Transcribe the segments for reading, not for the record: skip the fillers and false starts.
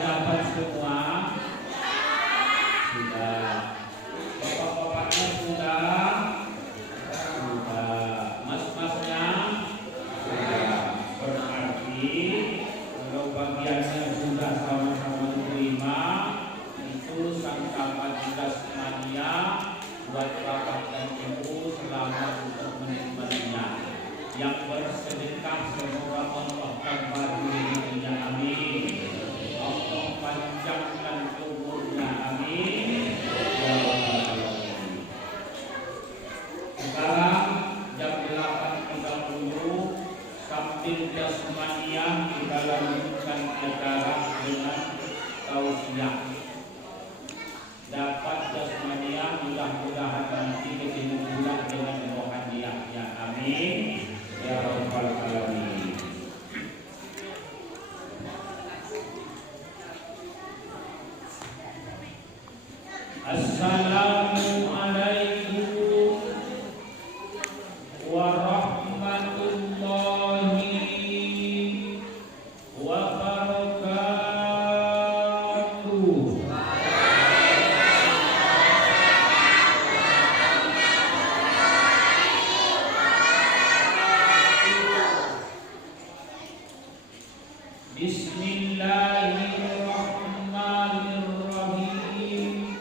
dapat semua? Sudah. Bapak-bapaknya sudah? Sudah. Mas-masnya? Sudah. Berarti kalau bagiannya sudah sama-sama diterima, itu sangkapan tugas mania buat bapak dan ibu selamat untuk menikmatinya. Yang bersedekah semoga Allah tambah dirinya, amin. Allah panjangkan umurnya, amin. Ya Rabbal Alamin. Sekarang jam 8.30 sambil jasmaniah kita lanjutkan acara dengan tausiah. Dapat jasmaniah, mudah-mudahan nanti ketemu pula dengan rohaniahnya, amin. Ya Rabbal Alamin. Assalamualaikum warahmatullahi wabarakatuh. Bismillahirrahmanirrahim.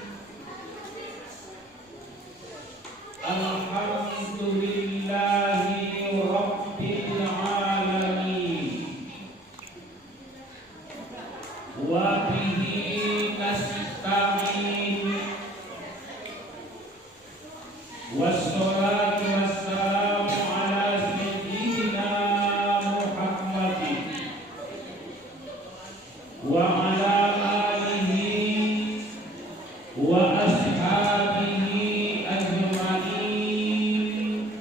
Alhamdulillahi rabbil alamin. Wa bihi nasta'in. Wassalatu wassalamu ala sayyidina Muhammadin wa ala alihi wa ashabihi ajma'in.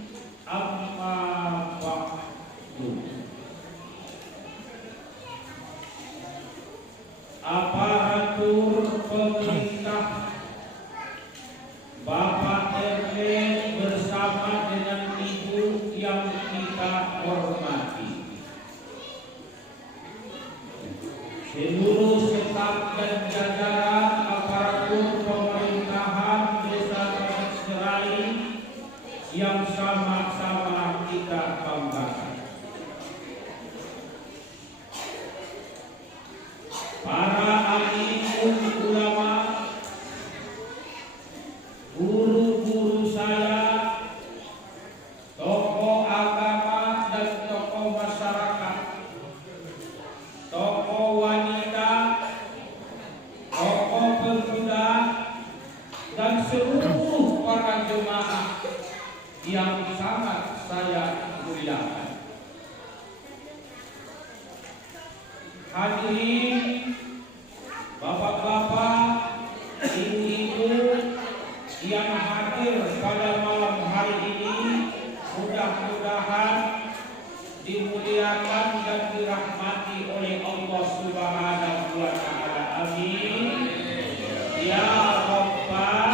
Amma ba'du. Aparatur pemerintah, Bapak RT bersama dengan Ibu yang kita hormati, seluruh staf dan jajaran aparatur pemerintahan Desa Taman Serai yang sama-sama kita banggakan, para alim ulama, guru-guru saya, tokoh agama dan tokoh masyarakat, tokoh wanita, tokoh pemuda, dan seluruh para jemaah yang sangat saya muliakan. Hadirin bapak-bapak, ibu-ibu yang hadir pada malam hari ini, mudah-mudahan dimuliakan dan dirahmati oleh Allah Subhanahu wa Ta'ala, amin. Ya Rabbal.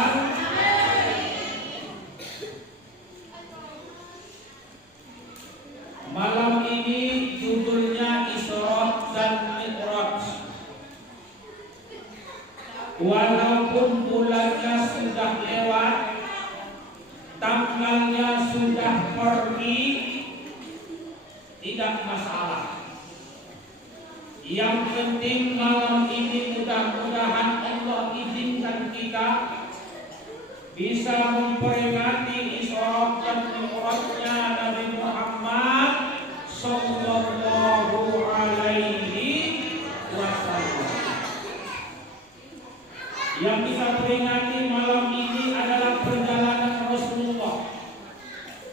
Malam ini judulnya Isra dan Mi'raj. Walaupun bulannya sudah lewat, tanggalnya sudah pergi, tidak masalah. Yang penting malam ini mudah-mudahan Allah izinkan kita bisa memperingati Isra dan Mi'rajnya Nabi Muhammad sallallahu alaihi wasallam. Yang kita peringati malam ini adalah perjalanan Rasulullah.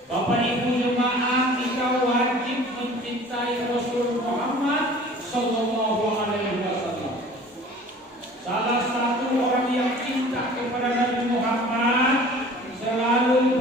Bapak Ibu jemaah, kita wajib mencintai Rasul Muhammad sallallahu alaihi wasallam. Salah satu orang yang cinta kepada Nabi Muhammad selalu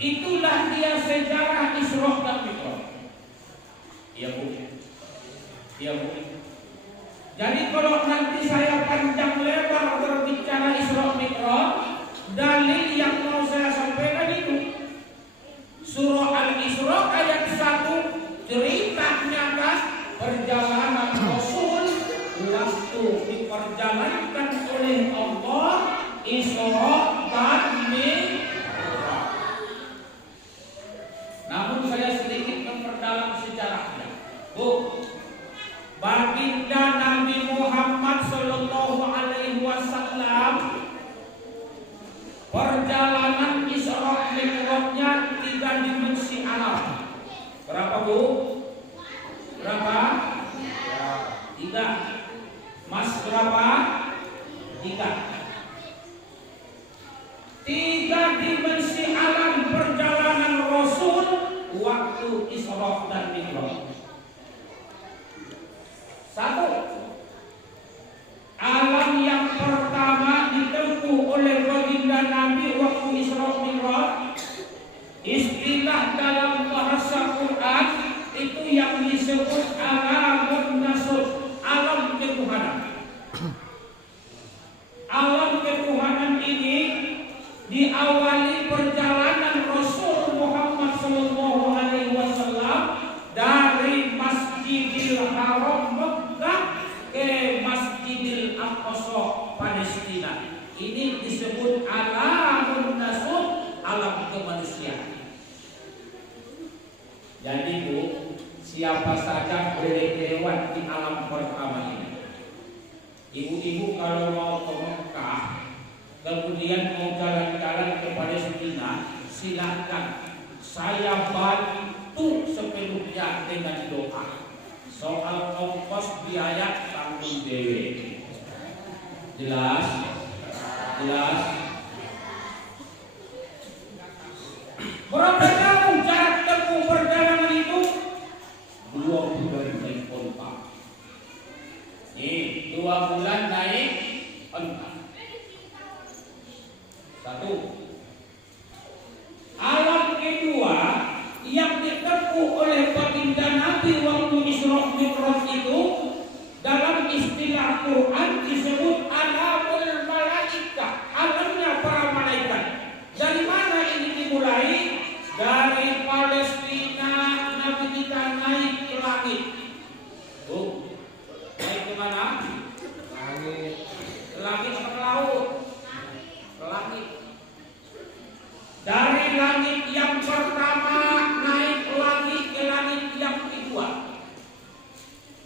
Itulah dia sejarah Isra dan Mi'raj. Iya Bu. Iya Bu. Jadi kalau nanti saya panjang lebar berbicara Isra Mi'raj, dalil yang mau saya sampaikan itu Surah Al-Isra ayat 1, cerita nyata perjalanan Rasul waktu diperjalankan oleh Allah Isra dan Mi'raj. Namun saya sedikit memperdalam sejarahnya. Bu, baginda Nabi Muhammad sallallahu alaihi wasallam perjalanan Isra Mi'rajnya 3 dimensi alam. Berapa Bu? Berapa? 3. Mas berapa? 3 dimensi alam perjalanan Rasul waktu Isra dan Mi'raj. 1. Alam yang pertama ditempuh oleh baginda Nabi waktu Isra Mi'raj, istilah dalam bahasa Quran itu yang disebut alamun nasut, alam ketuhanan. Alam ketuhanan ini diawali perjalanan Rasul Muhammad sallallahu alaihi wasallam dari Masjidil Haram Mekah ke Masjidil Aqsa Palestina. Ini disebut alamun nasut, alam kemanusiaan. Jadi Bu, siapa saja boleh lewat di alam pertama ini. Ibu-ibu kalau mau ke Mekah, kemudian mau jalan-jalan ke Palestina, silakan. Saya bantu sepenuhnya dengan doa. Soal ongkos biaya tanggung dewe. Jelas? Jelas? Berapa jauh jarak tempuh perjalanan itu? 2 bulan naik onta. 2 bulan naik onta. 1. Alam kedua yang ditempuh oleh baginda Nabi waktu Isra Mi'raj itu dalam istilah Quran disebut alamul malaikah, alamnya para malaikat. Dari mana ini dimulai? Dari Palestina Nabi kita naik ke langit. Naik ke mana? Langit. Ke langit atau ke laut? Ke langit. Dari langit yang pertama naik lagi ke langit yang kedua.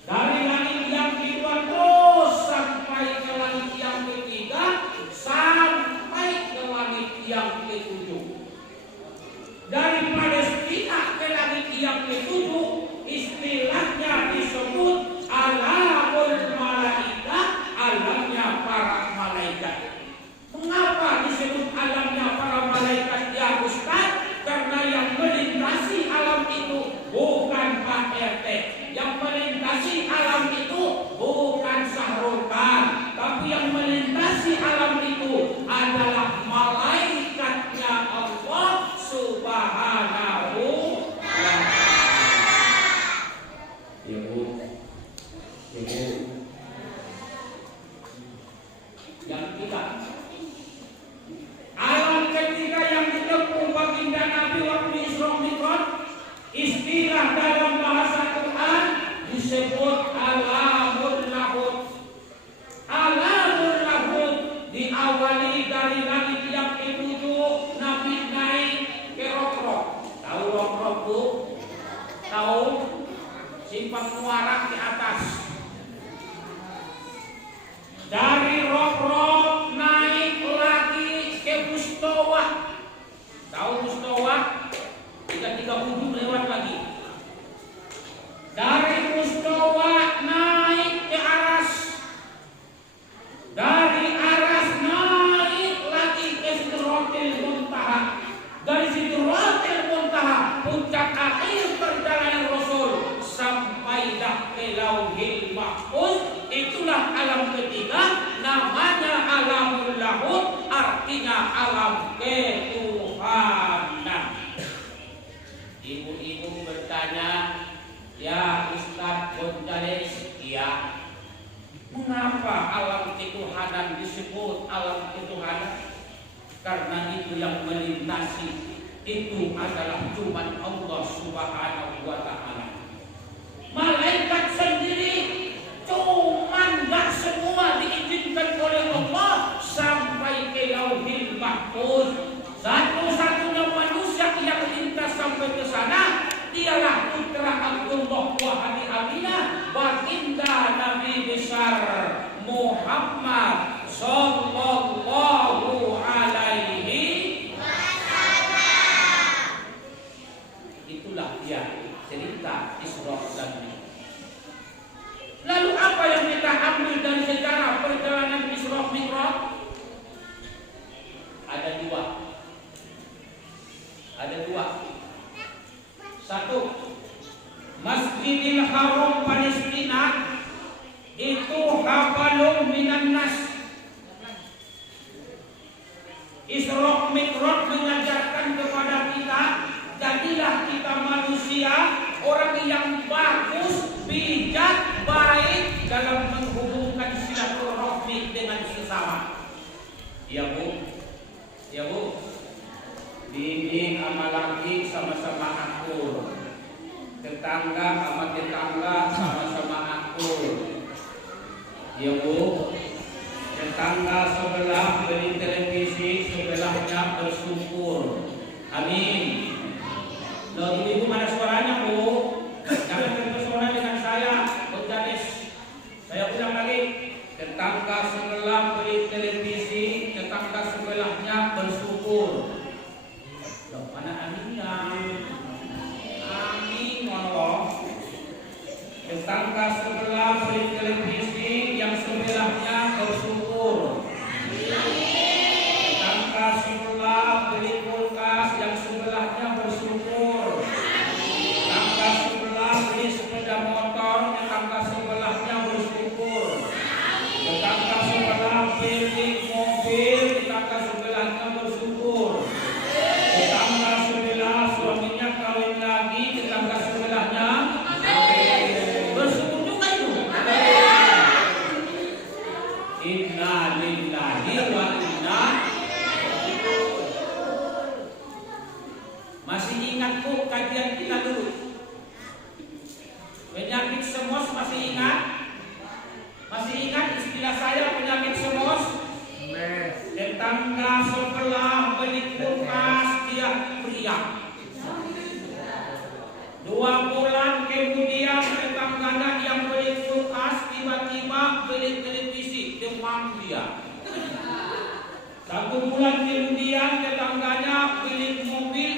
Dari langit yang kedua terus sampai ke langit yang ketiga, sampai ke langit yang ketujuh. Dari Palestina ke langit yang ketujuh, istilahnya disebut alamul malaikah, alamnya para malaikat. Mengapa disebut alamnya para malaikat ya Ustaz? Karena yang melintasi alam itu bukan Pak RT, yang melintasi alam itu bukan Sahrul Khan, tapi yang melintasi alam itu adalah malaikatnya Allah Subhanahu wa ta'ala. Ya Bu, ya Bu. Yang kita alam ketiga yang ditempuh baginda Nabi waktu Isra Mi'raj, istilah dalam bahasa Quran disebut alamul lahud. Alamul lahud diawali dari langit yang ketujuh, Nabi naik ke Rok-Rok. Tahu Rok-Rok Bu? Tahu? Simpang muara di atas. Dari Rok-Rok naik lagi ke Mustawa. Tahu Mustawa? 3 ujung lewat lagi. Dari Mustawa naik ke Aras. Dari Aras naik lagi ke Sidratil Muntaha. Dari Sidratil Muntaha puncak akhir perjalanan Rasul sampailah ke Lauhil Mahfuz. Itulah alam ketiga, namanya alamul lahud, artinya alam ketuhanan. bertanya, ya Ustaz Gonzales, iya, mengapa alam ketuhanan disebut alam ketuhanan? Karena itu yang melintasi itu adalah cuma Allah Subhanahu wa Ta'ala. Malaikat sendiri cuman gak semua diizinkan oleh Allah sampai ke Lauhil Mahfuz. Satu-satunya manusia yang lintas sampai ke sana dialah putra Abdullah wa Hani Aminah, baginda Nabi besar Muhammad sallallahu alaihi wasallam. Itulah dia cerita Isra dan Mi'raj. Lalu apa yang kita ambil dari sejarah perjalanan Isra Mi'raj? Ada dua. Satu, Masjidil Haram Palestina itu habalum minan nas. Isra Mi'raj mengajarkan kepada kita, jadilah kita manusia orang yang bagus, bijak, baik dalam menghubungkan silaturahmi dengan sesama. Ya Bu, ya Bu, bibi sama laki sama-sama akur, tetangga sama tetangga sama-sama akur. Ya Bu, tetangga sebelah beli televisi, sebelahnya bersyukur. Amin. Loh, ibu mana suaranya Bu? Jangan terpesona dengan saya, Gonzales. Saya ulang lagi. Tetangga sebelah beli televisi, tetangga sebelahnya bersyukur. Loh, mana aminnya? Amin, Allah. Tetangga sebelah beli televisi, yang sebelahnya bersyukur. Tetangga sebelah beli kulkas, yang sebelahnya bersyukur. Tetangga sebelah beli sepeda motor, tetangga sebelahnya bersyukur. Tetangga sebelah beli mobil, tetangga sebelahnya bersyukur. Tetangga sebelah suaminya kawin lagi, tetangga sebelahnya bersyukur juga itu. Inna lillahi wa inna. Masih ingat Bu kajian kita dulu? Penyakit semos masih ingat? Masih ingat istilah saya penyakit semos? Tetangga sebelah beli kulkas dia teriak. 2 bulan kemudian tetangganya yang beli kulkas tiba-tiba beli televisi, demam dia. 1 bulan kemudian tetangganya beli mobil,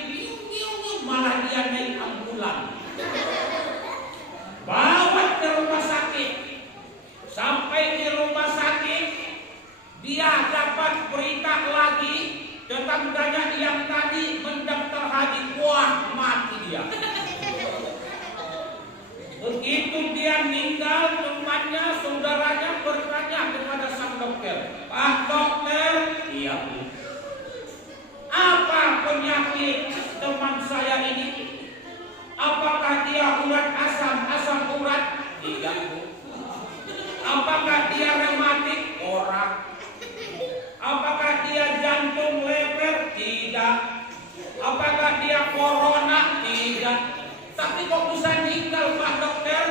malah dia naik ambulan. Bawa ke rumah sakit. Sampai di rumah sakit, dia dapat berita lagi, tetangganya yang tadi mendaftar haji, wah mati dia. Begitu dia meninggal, temannya, saudaranya bertanya kepada sang dokter, Pak dokter, iya Bu, apa penyakit teman saya ini? Apakah dia urat asam urat? Tidak Bu. Apakah dia rematik? Orang. Apakah dia jantung leber? Tidak. Apakah dia corona? Tidak. Tapi kok bisa meninggal Pak dokter?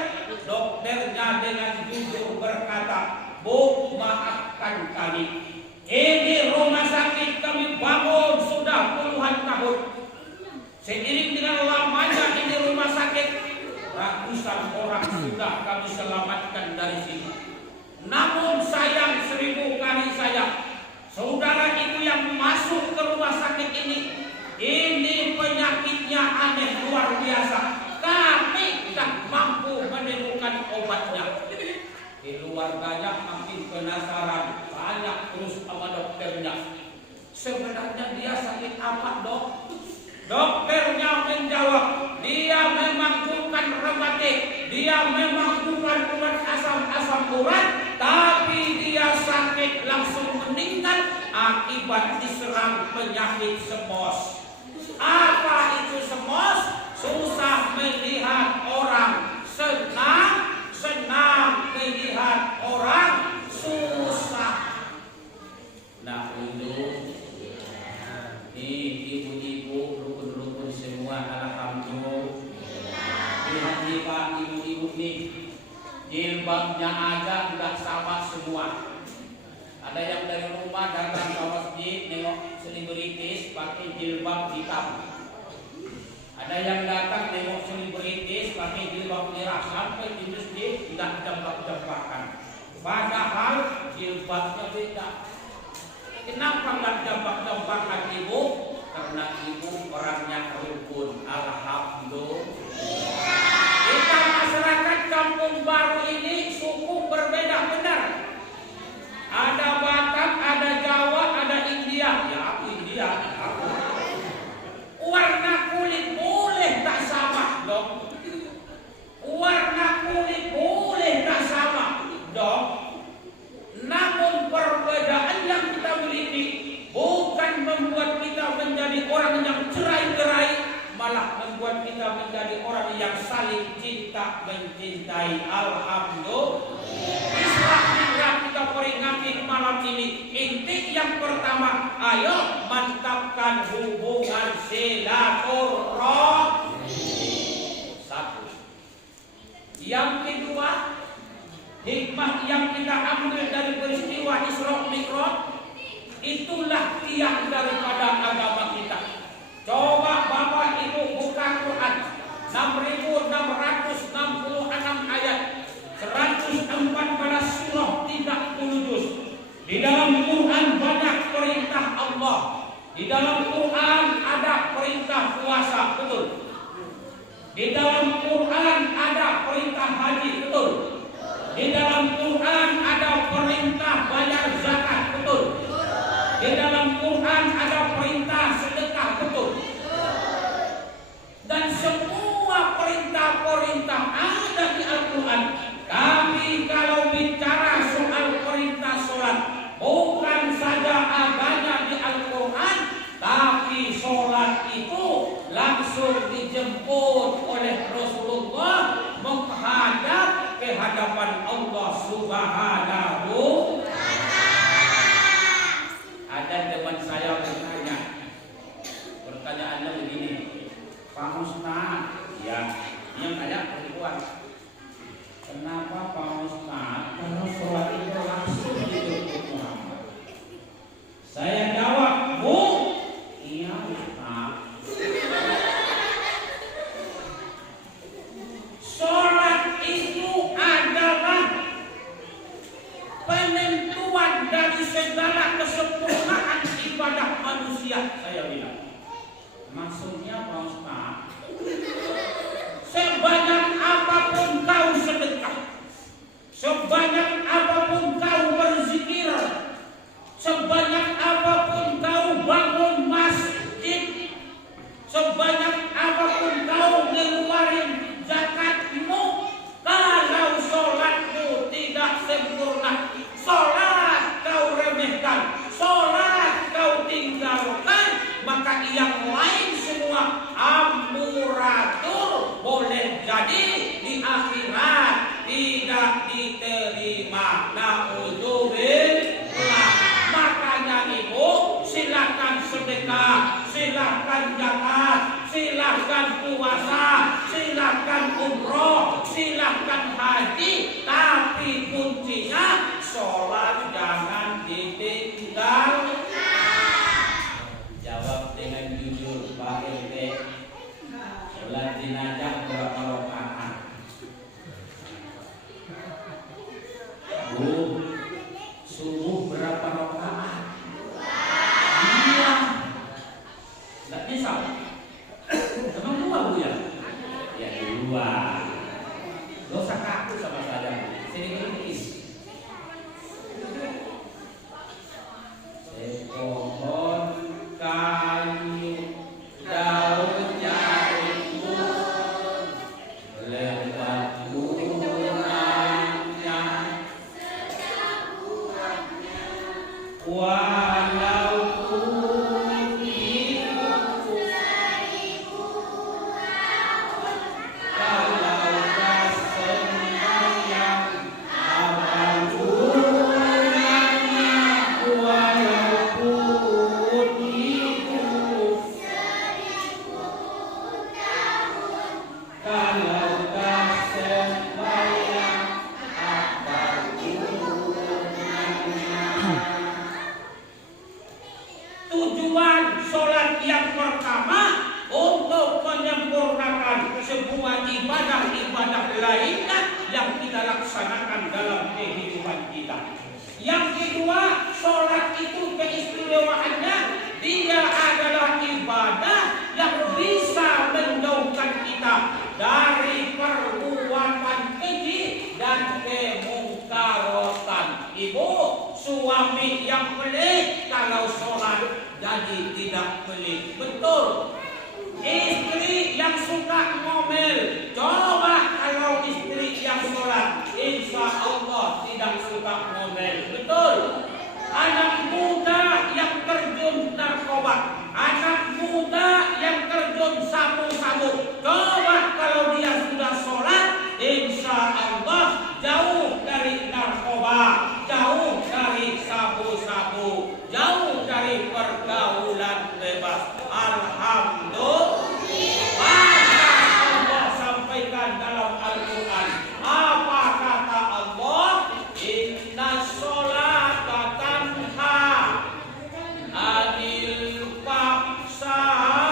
Dokternya dengan jujur berkata, Bu, maafkan kami. Ini rumah sakit kami bangun sudah puluhan tahun. Seiring dengan lamanya ini rumah sakit, ratusan orang sudah kami selamatkan dari sini. Namun sayang 1000 kali sayang, saudara itu yang masuk ke rumah sakit ini penyakitnya aneh luar biasa. Kami tak mampu menemukan obatnya. Keluarganya makin penasaran, tanya terus sama dokternya, sebenarnya dia sakit apa dok? Dokternya menjawab, dia memang bukan rematik, dia memang bukan urat asam urat, tapi dia sakit langsung meninggal akibat diserang penyakit semos. Apa itu semos? susah melihat orang senang melihat orang susah. Nah, untuk ibu-ibu rukun-rukun semua, alhamdulillah. Lihat nih Pak, ibu-ibu nih, jilbabnya aja udah sama semua. Ada yang dari rumah datang ke masjid nengok selebritis pakai jilbab hitam. Ada yang datang nengok selebritis pakai jilbab merah, sampai di masjid tidak jambak-jambakan. Padahal jilbabnya beda. Kenapa nggak jambak-jambakan ibu? Karena ibu orangnya rukun. Alhamdulillah. Kita masyarakat Kampung Baru ini suku berbeda benar. Ada Batak, ada Jawa, ada India. Ya aku India. Aku. Warna kulit boleh tak sama dong. Warna kulit boleh tak sama dong. Namun perbedaan yang kita miliki bukan membuat kita menjadi orang yang cerai-berai, malah membuat kita menjadi orang yang saling cinta mencintai. Alhamdulillah. Islam kita peringati malam ini. Inti yang pertama, ayo mantapkan hubungan silaturahmi. Satu. Yang kedua, hikmah yang kita ambil dari peristiwa Isra Mi'raj, itulah tiang daripada agama kita. Coba Bapak Ibu buka Quran, 6.666 ayat, 114 surah, 30 juz. Di dalam Quran banyak perintah Allah. Di dalam Quran ada perintah puasa, betul. Di dalam Quran ada perintah haji, betul. Di dalam Quran ada perintah bayar zakat, betul. Di dalam Quran ada perintah sedekah, betul. Dan semua perintah-perintah ada di Al-Quran. Tapi kalau bicara soal perintah sholat, bukan saja adanya di Al-Quran, tapi sholat itu langsung dijemput oleh Rasulullah menghadap ke hadapan Allah Subhanahu. Ada teman saya bertanya, pertanyaannya begini, Pak Ustaz, ya, yang ada perempuan, kenapa Pak Ustaz kalau sholat itu langsung dijemput Muhammad? Saya jawab, Bu, iya Ustaz. Sholat itu adalah penentuan dari segala kesempurnaan ibadah manusia. Saya bilang, maksudnya Pak Ustaz, sebanyak apapun kau sedekah, sebanyak apapun kau berzikir, sebanyak apapun kau bangun masjid, sebanyak apapun kau ngeluarin zakatmu, kalau sholatmu tidak sempurna, sholat kau remehkan, sholat kau tinggalkan, maka yang lain semua amuratur, boleh jadi di akhirat tidak diterima. Na'udzubillah. Makanya ibu, silakan sedekah, silakan zakat, silakan puasa, silakan umroh, silakan haji, tapi kuncinya sholat jangan ditinggal. Jawab dengan jujur, Pak RT. Sholat jenazah berapa rakaat? Bu, subuh berapa rakaat? Iya. Nggak bisa. Emang 2 Bu ya? Ya 2. Dosa kaku sama saya. Sini kritis. Sepohon kayu daunnya rimbun, lebat bunganya walaupun itu 1000 Tujuan sholat yang pertama untuk menyempurnakan sebuah ibadah-ibadah lainnya yang kita laksanakan dalam kehidupan kita. Yang kedua, sholat itu keistimewaannya dia adalah ibadah yang bisa menjauhkan kita dari perbuatan keji dan kemungkarotan. Ibu, suami yang pelit kalau sholat jadi tidak pelit. Betul. Istri yang suka ngomel, coba kalau istri yang sholat, insya Allah tidak suka ngomel. Betul. Anak muda yang terjun narkoba, anak muda yang terjun sabu-sabu, coba kalau dia sudah sholat, insya Allah jauh dari narkoba, jauh dari sabu-sabu, jauh dari pergaulan bebas. Alhamdulillah. Allah sampaikan dalam Al-Quran, apa kata Allah? Inna sholata tanha anil fahsya'i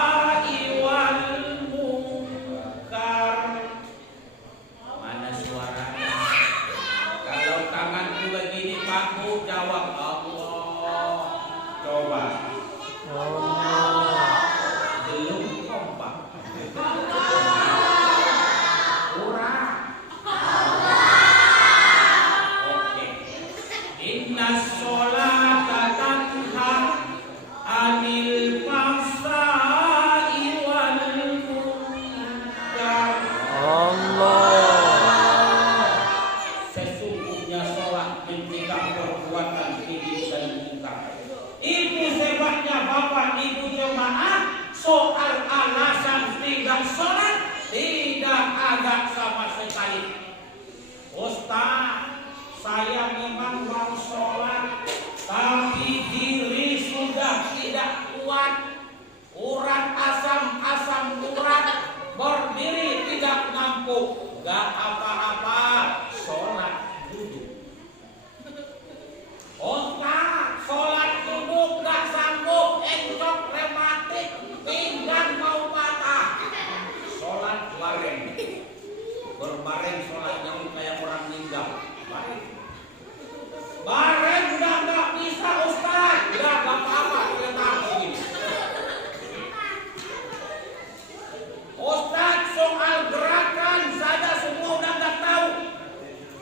wal munkar. Mana suaranya? Kalau tanganku begini Pakku, jawab Allah. Coba. Belum kompak. Kurang. Oke. Inna sholata tanha anil fahsya'i wal munkar. Sesungguhnya sholat mencegah perbuatan keji dan munkar. Itu sebabnya Bapak Ibu jemaah, soal alasan tidak sholat tidak ada sama sekali. Ustaz, saya memang mau sholat, tapi diri sudah tidak kuat, urat asam urat berdiri tidak mampu. Gak apa-apa, sholat duduk. Ustaz, sholat duduk gak sanggup, encok rematik, pinggang mau patah. Sholat bareng, berbareng sholatnya kayak orang meninggal. Bareng udah gak bisa Ustaz, gak apa-apa, tetap begini. Ustaz, soal gerakan saya semua udah gak tahu.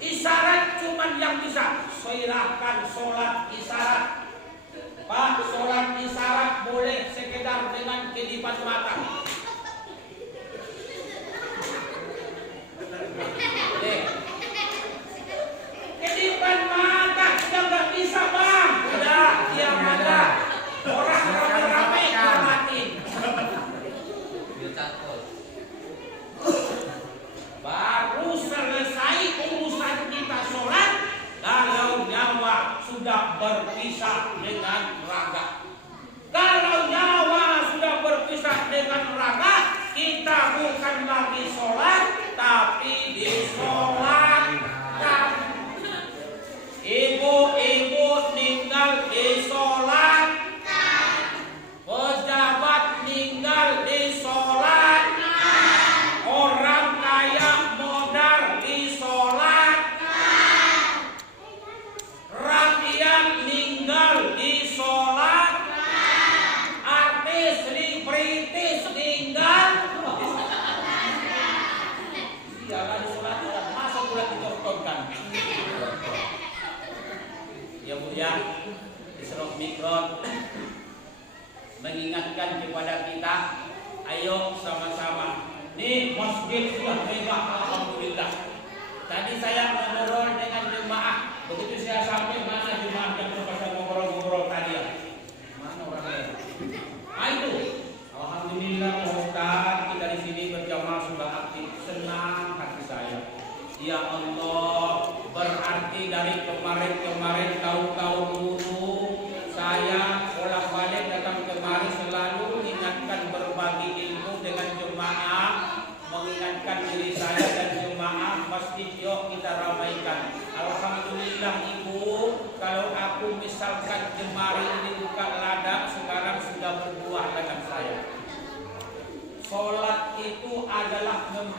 Isyarat cuman yang bisa. Silahkan sholat isyarat. Pak, sholat isyarat boleh sekedar dengan kedipan mata. Kedipan mata sudah gak bisa bang. Udah, diam aja. Orang ramai-ramai ngeliatin. Baru selesai urusan kita sholat, kalau nyawa sudah berpisah dengan raga. Kalau nyawa sudah berpisah dengan raga, kita bukan lagi sholat, tapi disolatkan. Ibu-ibu tinggal disolatkan, pejabat tinggal disolatkan, orang kaya modal disolatkan, rakyat meninggal disolatkan, artis selebritis meninggal jangan disolatkan, masa pula ditontonkan. Ya Bu ya, Isra Mi'raj mengingatkan kepada kita, ayo sama-sama. Nih masjid sudah mewah, alhamdulillah. Tadi saya ngobrol dengan jemaah, begitu saya sampai mana jemaah yang berpasang ngobrol-ngobrol tadi ya? Mana orangnya? Itu, alhamdulillah Ustaz, kita di sini berjamaah sudah aktif, senang hati saya. Ya Allah, berarti dari kemarin tahun-tahun dulu saya bolak-balik datang kemari selalu mengingatkan berbagi ilmu dengan jemaah, mengingatkan diri saya dan jemaah masjid yuk kita ramaikan. Alhamdulillah Ibu, kalau aku misalkan jemari ini buka ladang sekarang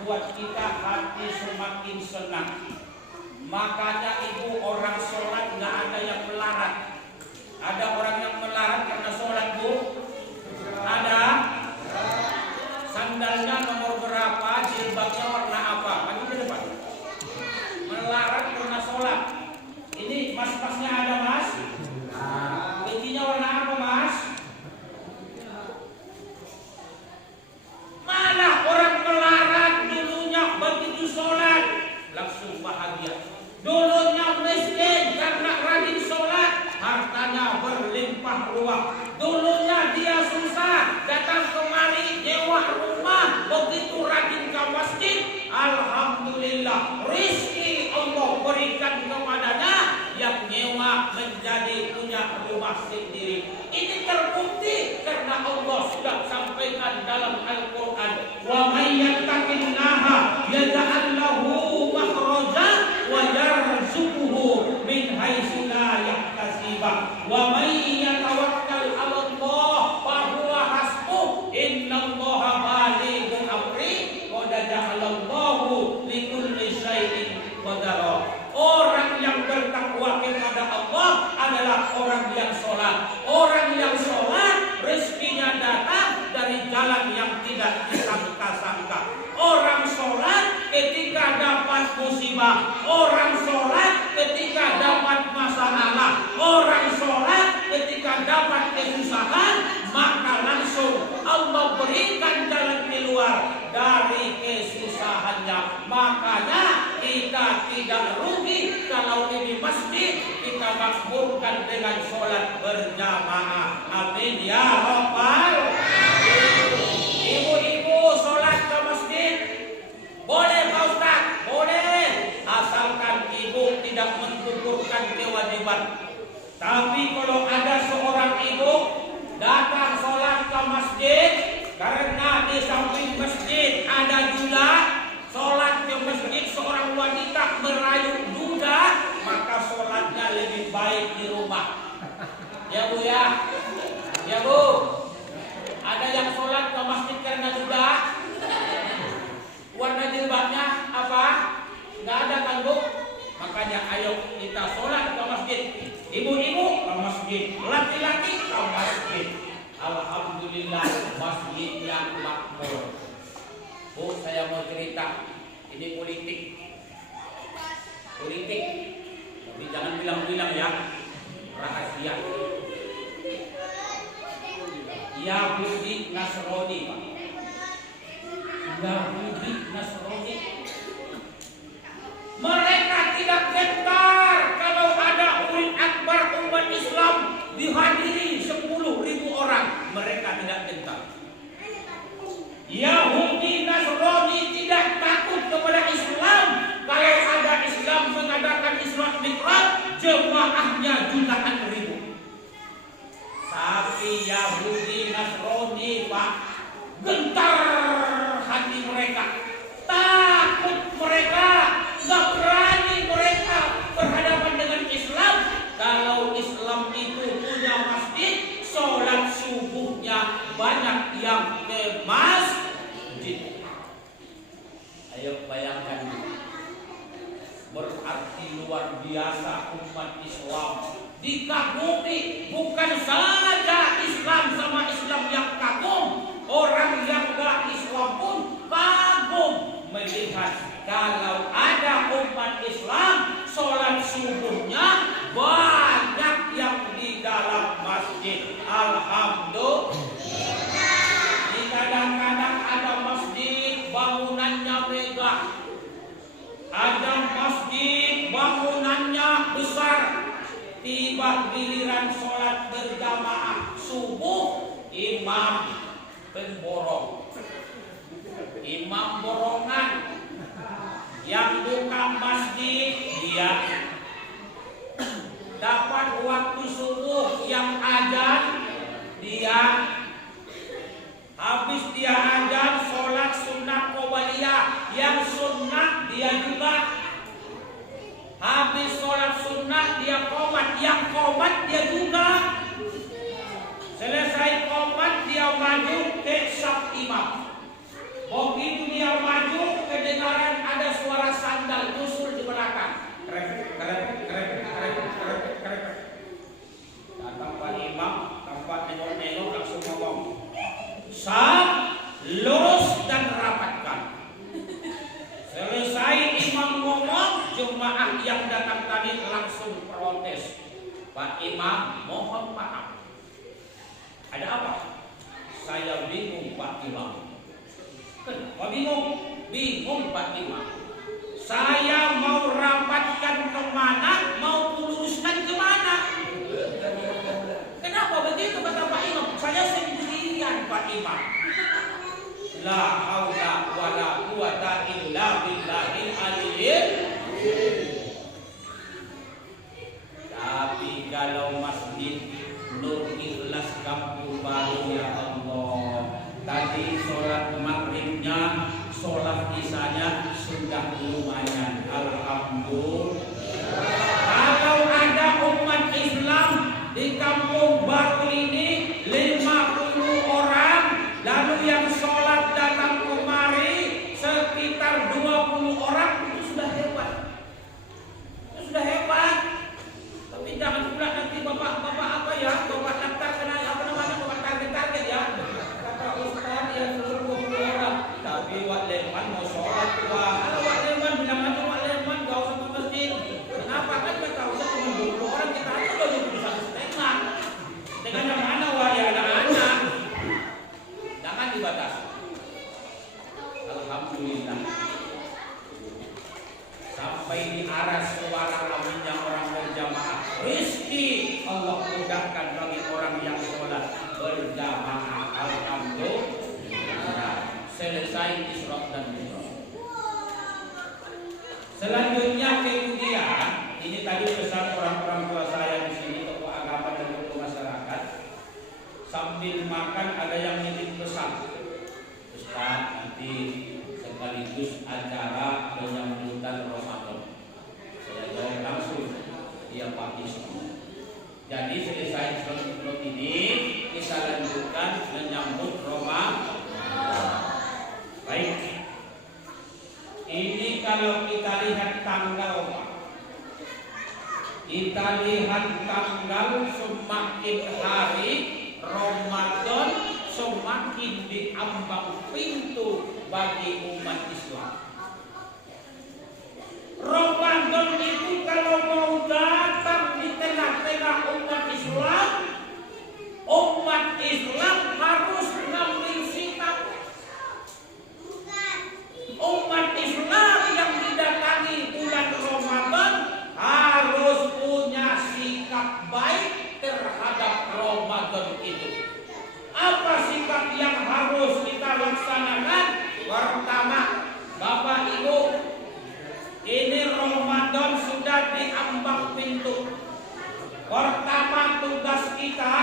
membuat kita hati semakin senang. Makanya ibu orang sholat nggak ada yang melarat. Ada orang yang melarat karena sholat, Bu? Ada? Sandalnya nomor berapa? Jilbabnya warna apa? Maju ke depan. Melarat karena sholat. Ini mas-masnya ada, Mas? Bajunya warna apa, Mas? Malah orang melarat dulunya begitu sholat langsung bahagia. Dulunya miskin karena rajin sholat, hartanya berlimpah ruah. Dulunya dia susah, datang kemari nyewa rumah, begitu rajin ke masjid, alhamdulillah rizki Allah berikan kepadanya, yang nyewa menjadi punya rumah sendiri. Ini terbukti karena Allah sudah sampaikan dalam Al-Quran, wa may yattaqillaha yaj'al lahu makhraja wa yarzuquhu min haitsu la yahtasib wa may yatawakkal 'ala Allah fa huwa hasbuh innallaha balighu amri qad ja'alallahu likulli syai'in qadara. Orang yang bertakwa kepada Allah adalah orang yang sholat. Orang yang sholat rezekinya datang dari jalan yang tidak disangka-sangka. Orang sholat ketika dapat musibah. Orang sholat ketika dapat masalah. Orang sholat ketika dapat kesusahan, maka langsung Allah berikan jalan keluar dari kesusahannya. Makanya kita tidak rugi kalau ini masjid kita makmurkan dengan sholat berjamaah. Amin ya Rabbal. Ibu-ibu sholat ke masjid boleh, Pak Ustaz? Boleh, asalkan ibu tidak menggugurkan kewajiban. Tapi kalau ada seorang ibu datang sholat ke masjid karena di samping masjid ada duda, sholat ke masjid seorang wanita merayu duda, maka sholatnya lebih baik di rumah. Ya Bu ya? Ya Bu? Ada yang sholat ke masjid karena duda? Warna jilbabnya apa? Nggak ada kan Bu? Makanya ayo kita sholat ke masjid. Ibu-ibu ke masjid, laki-laki ke masjid. Alhamdulillah masjid yang makmur. Bu, saya mau cerita. Ini politik. Tapi jangan bilang-bilang ya. Rahasia. Yahudi Nasrani, Pak. Yahudi Nasrani. Mereka tidak gentar kalau ada Ulil Akbar umat Islam dihadiri 10.000 orang. Mereka tidak gentar. Yahudi Nasrani tidak takut kepada Islam. Kalau ada Islam mengadakan Isra Mi'raj, jemaahnya jutaan ribu. Tapi Yahudi Nasrani, Pak, gentar hati mereka. Takut mereka, gak berani mereka berhadapan dengan Islam. Kalau Islam itu punya masjid, sholat subuhnya banyak yang ke masjid. Ayo bayangkan, berarti luar biasa umat Islam dikagumi. Bukan saja Islam sama Islam yang kagum, orang yang gak Islam pun kagum melihat kalau ada umat Islam sholat subuhnya banyak yang di dalam masjid. Alhamdulillah. Kadang-kadang ada masjid bangunannya megah, ada masjid bangunannya besar. Tiba giliran sholat berjamaah subuh, imam pemborong, imam borongan. Yang buka masjid dia dapat waktu subuh yang azan dia, habis dia azan sholat sunnah qobliyah yang sunnah dia juga, habis sholat sunnah dia qomat yang qomat dia juga, selesai qomat dia maju ke saf imam. Begitu dia maju ke sandal nyusul di belakang. Krepek. Datang Pak Imam, tanpa nengok-nengok langsung ngomong, sah, lurus dan rapatkan. Selesai imam ngomong, jemaah yang datang tadi langsung protes. Pak Imam, mohon maaf. Ada apa? Saya bingung Pak Imam. Kenapa bingung? Bingung Pak Imam. Saya mau rapatkan kemana, mau luruskan kemana? Kenapa begitu kata Pak Imam? Saya sendirian Pak Imam. La haula wala quwata illa billahil aliyyil. Tapi kalau masjid Nur Ikhlas Kampung Baru ya Allah, tadi sholat maghribnya, sholat isanya sudah lumayan, alhamdulillah. Kalau ada umat Islam di Kampung Baru ini 50 orang, lalu yang sholat datang kemari sekitar 20 orang, itu sudah hebat. Itu sudah hebat. Tapi jangan pula nanti bapak-bapak apa ya, bapak daftar kena apa namanya, bapak target ya. Kata Ustaz ya seluruh 20 orang. Tapi Wak Leman mau sholat Wak. Kalau Wak Leman bilang aja Wak Leman gak usah ke masjid. Kenapa kan kita usah cuma 20 orang, kita aja udah 21,5. Dengan yang mana Wak ya anak-anak. Jangan dibatasi. Alhamdulillah. Sampai di arah suara aminnya orang berjamaah. Rizki Allah mudahkan bagi orang yang sholat berjamaah. Alhamdulillah. Selesai Isra dan Mi'raj. Selanjutnya kemudian, ini tadi pesan orang-orang tua saya di sini, tokoh agama dan tokoh masyarakat. Sambil makan ada yang nitip pesan. Ustaz, nanti sekaligus acara penyambutan Ramadan. Saya jawab langsung, iya Pak Isra. Jadi selesai Isra ini kita lanjutkan menyambut Ramadan. Baik. Ini kalau kita lihat tanggal Pak. Kita lihat tanggal semakin hari Ramadan semakin diambang pintu bagi umat Islam. Ramadan itu kalau mau datang di tengah-tengah umat Islam harus mengambil sikap. Umat Islam yang didatangi bulan Ramadan harus punya sikap baik terhadap Ramadan itu. Apa sikap yang harus kita laksanakan? Pertama, Bapak Ibu, ini Ramadan sudah diambang pintu. Pertama tugas kita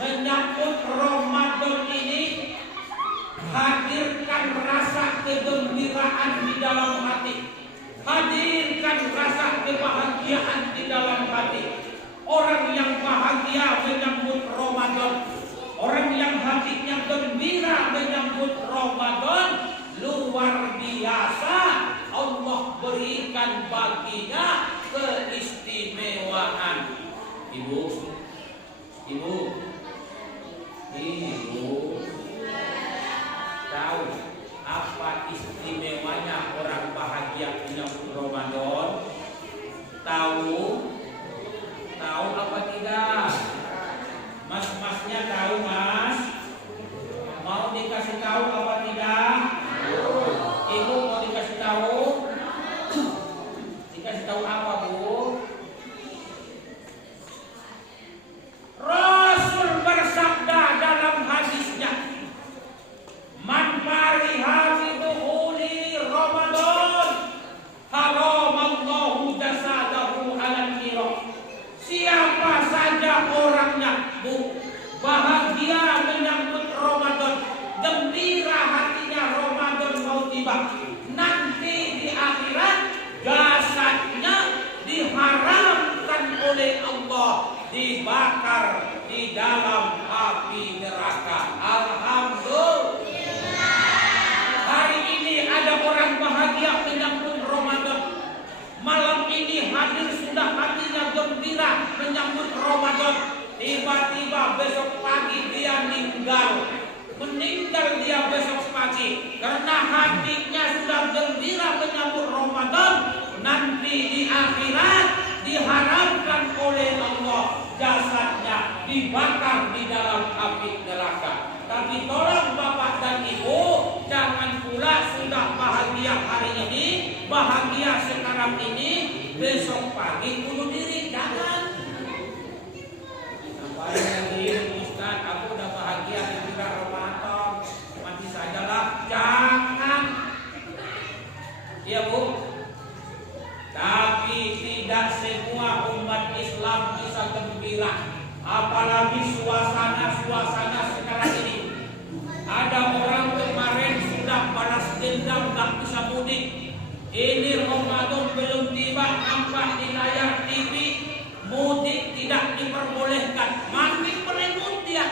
menyambut Ramadan ini, hadirkan rasa kegembiraan di dalam hati. Hadirkan rasa kebahagiaan di dalam hati. Orang yang bahagia menyambut Ramadan, orang yang hatinya gembira menyambut Ramadan, luar biasa Allah berikan baginya keistimewaan. Ibu, tahu apa istimewanya orang bahagia menyambut Ramadan? Tahu apa tidak? Mas-masnya tahu mas? Mau dikasih tahu apa tidak? Ibu mau dikasih tahu? Dikasih tahu apa Bu? Rasul bersabda dalam hadisnya, man fariha bi dukhuli Ramadan haramallahu jasadahu 'alan nar. Siapa saja orangnya Bu bahagia menyambut Ramadan, gembira hatinya Ramadan mau tiba, nanti di akhirat jasadnya diharamkan oleh Allah dibakar di dalam api neraka. Alhamdulillah. Hari ini ada orang bahagia menyambut Ramadan. menyambut Ramadan, tiba-tiba besok pagi dia meninggal dia besok pagi karena hatinya sudah gembira menyambut Ramadan, nanti di akhirat diharamkan oleh Allah jasadnya dibakar di dalam api neraka. Tapi tolong Bapak dan Ibu, jangan pula sudah bahagia hari ini, bahagia sekarang ini, besok pagi bunuh diri, jangan. Sampai lagi Ustaz, aku udah bahagia di bulan Ramadan, mati sajalah, jangan. Iya Bu. Tapi tidak semua umat Islam bisa gembira, apalagi suasana sekarang ini. Ada orang kemarin sudah balas dendam gak bisa mudik. Ini Ramadan belum tiba, nampak di layar TV mudik tidak diperbolehkan. Mati merenggut dia.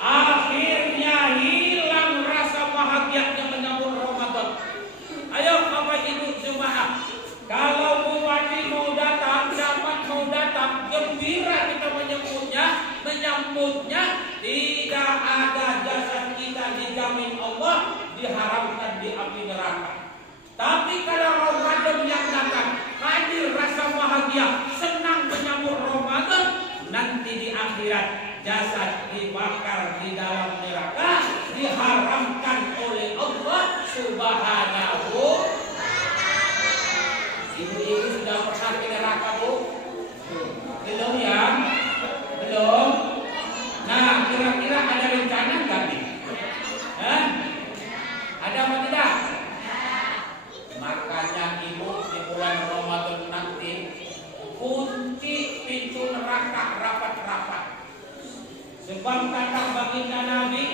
Akhirnya hilang rasa bahagianya menyambut Ramadan. Ayo Bapak Ibu jemaah, kalau Bupati mau datang, dapat mau datang, gembira kita menyambutnya, tidak ada jasad kita dijamin Allah diharamkan di api neraka. Tapi kalau Ramadan yang datang, hadir rasa bahagia, senang menyambut Ramadan, nanti di akhirat jasad dibakar di dalam neraka, diharamkan oleh Allah Subhanahu. Ibu-ibu sudah pernah ke neraka Bu? Belum ya? Belum? Nah, kira-kira ada rencana nggak nih? Ada apa tidak? Makanya Ibu di bulan Ramadan nanti kunci pintu neraka rapat-rapat. Sebab kata baginda Nabi,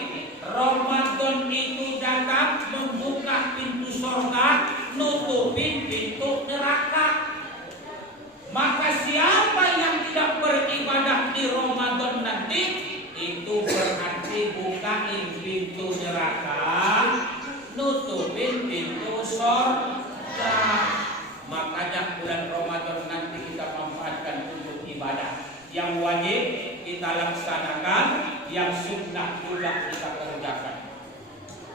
Ramadan itu datang membuka pintu surga, nutupin pintu neraka. Maka siapa yang tidak beribadah di Ramadan nanti, itu berarti bukain pintu neraka, nutupin pintu surga. Makanya bulan Ramadan nanti kita manfaatkan untuk ibadah. Yang wajib kita laksanakan, yang sunnah juga kita kerjakan.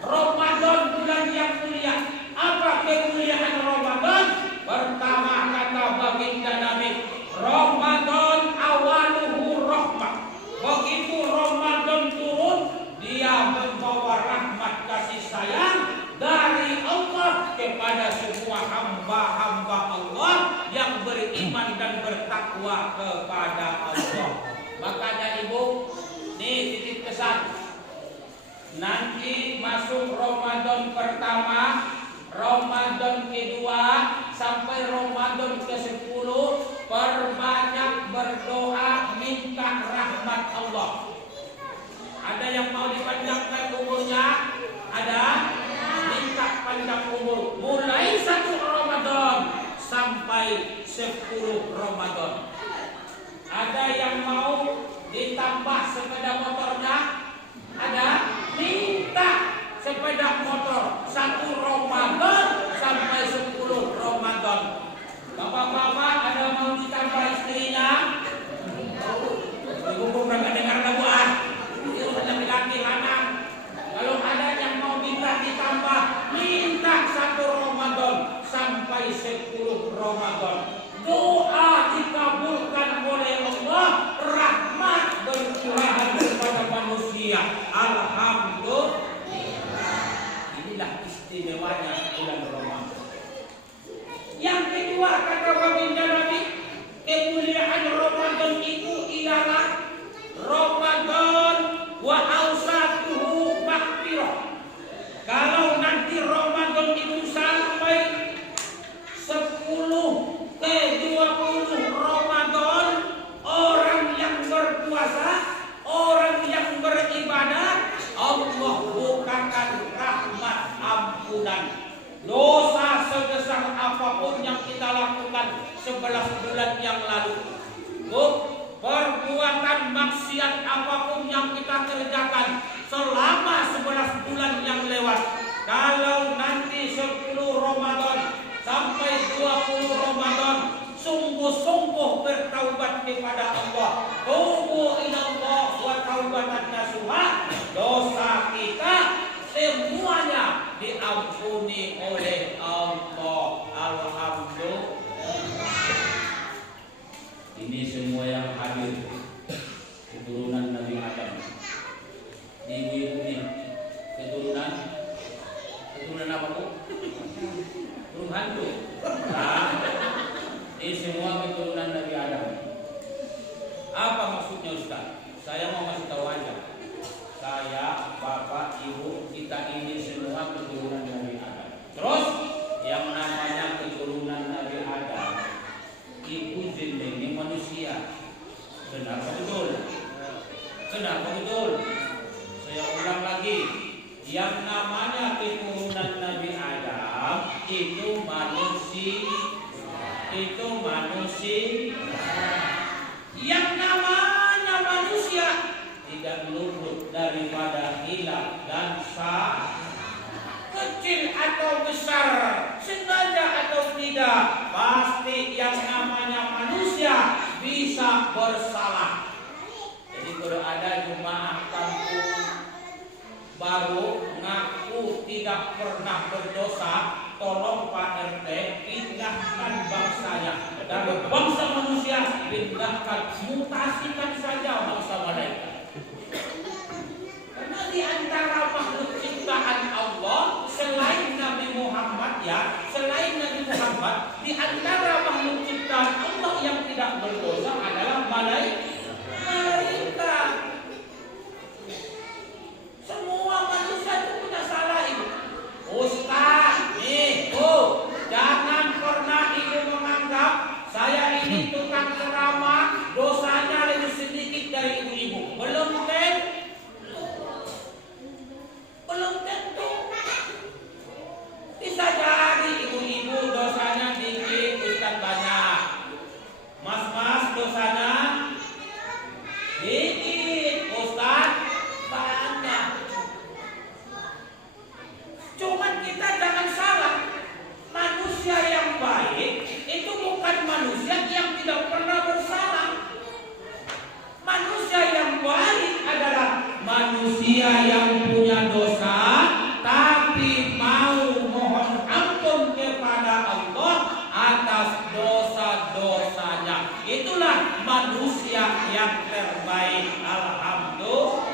Ramadan bulan yang mulia. Apa kemuliaan Ramadan? Pertama kata baginda Nabi, Ramadan awaluhu rahmah. Begitu Ramadan turun, dia membawa rahmat kasih sayang dari Allah kepada semua hamba-hamba Allah yang beriman dan bertakwa kepada Allah. Makanya Ibu, nih titip pesan. Nanti masuk Ramadan pertama, Ramadan kedua, sampai Ramadan ke-10, perbanyak berdoa minta rahmat Allah. Ada yang mau dipanjangkan umurnya? Ada? Minta panjang umur. Mulai 1 Ramadan sampai 10 Ramadan. Ada yang mau ditambah sepeda motornya? Ada? Minta sepeda motor 1 Ramadan sampai 10 Ramadan. Bapak-bapak ada mau ditambah istrinya? Ibu pernah dengar lagu itu laki-laki lanang. Kalau ada yang mau minta ditambah, minta 1 Ramadan sampai 10 Ramadan. Doa dikabulkan oleh Allah, rahmat bercurahan kepada manusia. Alhamdulillah. Inilah istimewanya bulan Ramadan. Yang kedua kata baginda Nabi, kemuliaan Ramadan itu ialah Ramadan wa awsatuhu maghfirah. Kalau nanti Ramadan itu sampai 10 ke 20 Ramadan, orang yang berpuasa, orang yang beribadah, Allah bukakan rahmat ampunan. Dosa sebesar apapun yang kita lakukan 11 bulan yang lalu, perbuatan maksiat apapun yang kita kerjakan selama 11 bulan yang lewat, kalau nanti 10 Ramadan sampai 20 Ramadan sungguh-sungguh bertaubat kepada Allah, tubu ilallah wa taubatan nasuha, dosa kita semuanya diampuni oleh Allah. Alhamdulillah. Ini semua yang hadir keturunan Nabi Adam. Ibu-ibu ini keturunan apa Bu? Burung hantu. Nah, ini semua keturunan Nabi Adam. Apa maksudnya Ustaz? Saya mau kasih tahu aja. Saya, Bapak, Ibu, kita ini semua keturunan Nabi Adam. Terus yang namanya keturunan Nabi Adam, ibu jenenge manusia. Benar betul? Benar betul? Saya ulang lagi. Yang namanya keturunan Nabi Adam itu manusia. Itu manusia. Yang namanya manusia tidak luput daripada hilaf dan sah, kecil atau besar, sengaja atau tidak, pasti yang namanya manusia bisa bersalah. Jadi kalau ada jemaah kampung baru ngaku tidak pernah berdosa, tolong Pak RT pindahkan bangsanya dari bangsa manusia, pindahkan, mutasikan saja bangsa malaikat. Karena di antara makhluk ciptaan Allah selain Nabi Muhammad, ya, selain Nabi Muhammad, di antara makhluk ciptaan Allah yang tidak berdosa adalah malaikat. Semua manusia itu punya salah ibu. Ustaz, nih, jangan pernah ibu menganggap saya ini tukang ceramah, dosanya lebih sedikit dari ibu-ibu. Belum tentu. Belum tentu. Bisa jadi ibu-ibu dosanya dikit, Ustaz banyak. Mas-mas dosanya dikit, Ustaz banyak. Cuman kita jangan salah. Manusia yang baik itu bukan manusia yang tidak pernah bersalah. Manusia yang baik adalah manusia yang punya dosa tapi mau mohon ampun kepada Allah atas dosa-dosanya. Itulah manusia yang terbaik. Alhamdulillah.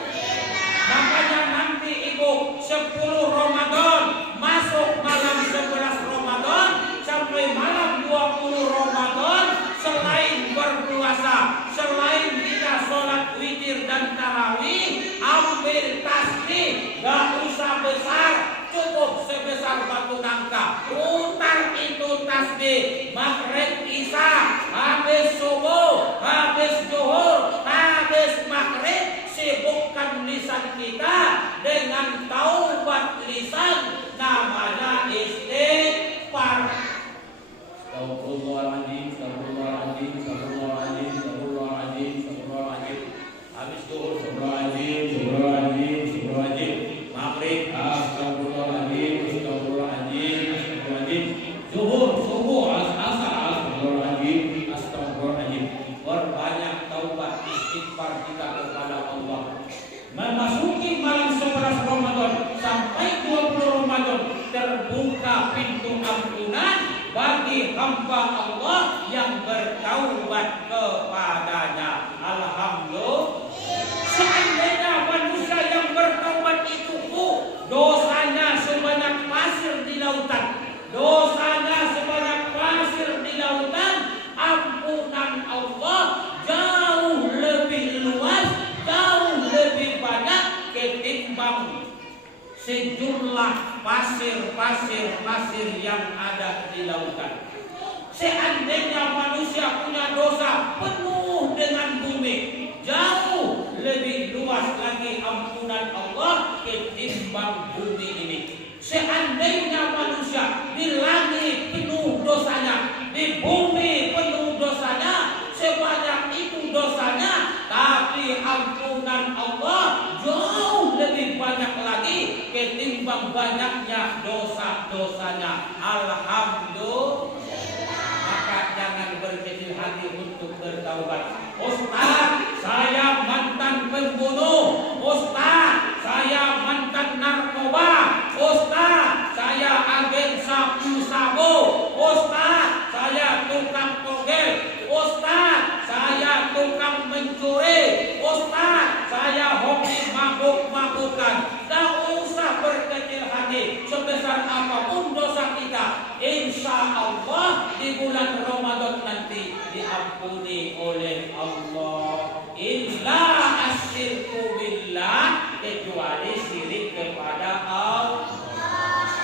Makanya nanti ibu 10 Ramadan masuk malam 11 Ramadan sampai malam 20 Ramadan, selain berpuasa, selain kita sholat witir dan tarawih, ambil tasbih, gak usah besar, cukup sebesar batu nangka, putar itu tasbih, maghrib isya, habis subuh, habis zuhur, habis maghrib, sibukkan lisan kita dengan taubat lisan, namanya istighfar. Astagfirullahaladzim, astagfirullahaladzim, astagfirullahaladzim, astagfirullahaladzim, astagfirullahaladzim. Habis zuhur, astagfirullahaladzim, astagfirullahaladzim, astagfirullahaladzim. Maghrib, astagfirullahaladzim, astagfirullahaladzim, astagfirullahaladzim. Zuhur, subuh, asar, astagfirullahaladzim, astagfirullahaladzim. Berbanyak taubat istighfar kita kepada Allah. Memasuki malam 11 Ramadan sampai 20 Ramadan terbuka pintu ampunan bagi hamba Allah yang bertaubat kepadanya. Alhamdulillah. Seandainya manusia yang bertaubat itu dosanya sebanyak pasir di lautan, dosanya sebanyak pasir di lautan, ampunan Allah jauh lebih luas, jauh lebih banyak ketimbang sejumlah pasir yang ada di lautan. Seandainya manusia punya dosa penuh dengan bumi, jauh lebih luas lagi ampunan Allah ketimbang bumi ini. Seandainya manusia di langit penuh dosanya, di bumi penuh dosanya, sebanyak itu dosanya, tapi ampunan Allah jauh lebih banyak lagi ketimbang banyaknya dosa-dosanya. Alhamdulillah. Maka jangan berkecil hati untuk bertaubat. Ustaz, saya mantan pembunuh. Ustaz, saya mantan narkoba. Ustaz, saya agen sabu-sabu. Ustaz, saya tukang togel. Ustaz, saya tukang mencuri. Ustaz, saya hobi mabuk-mabukan. Tidak usah berkecil hati. Sebesar apapun dosa kita, insya Allah di bulan Ramadan nanti diampuni oleh Allah. Illa asyirku billah, kecuali syirik kepada Allah.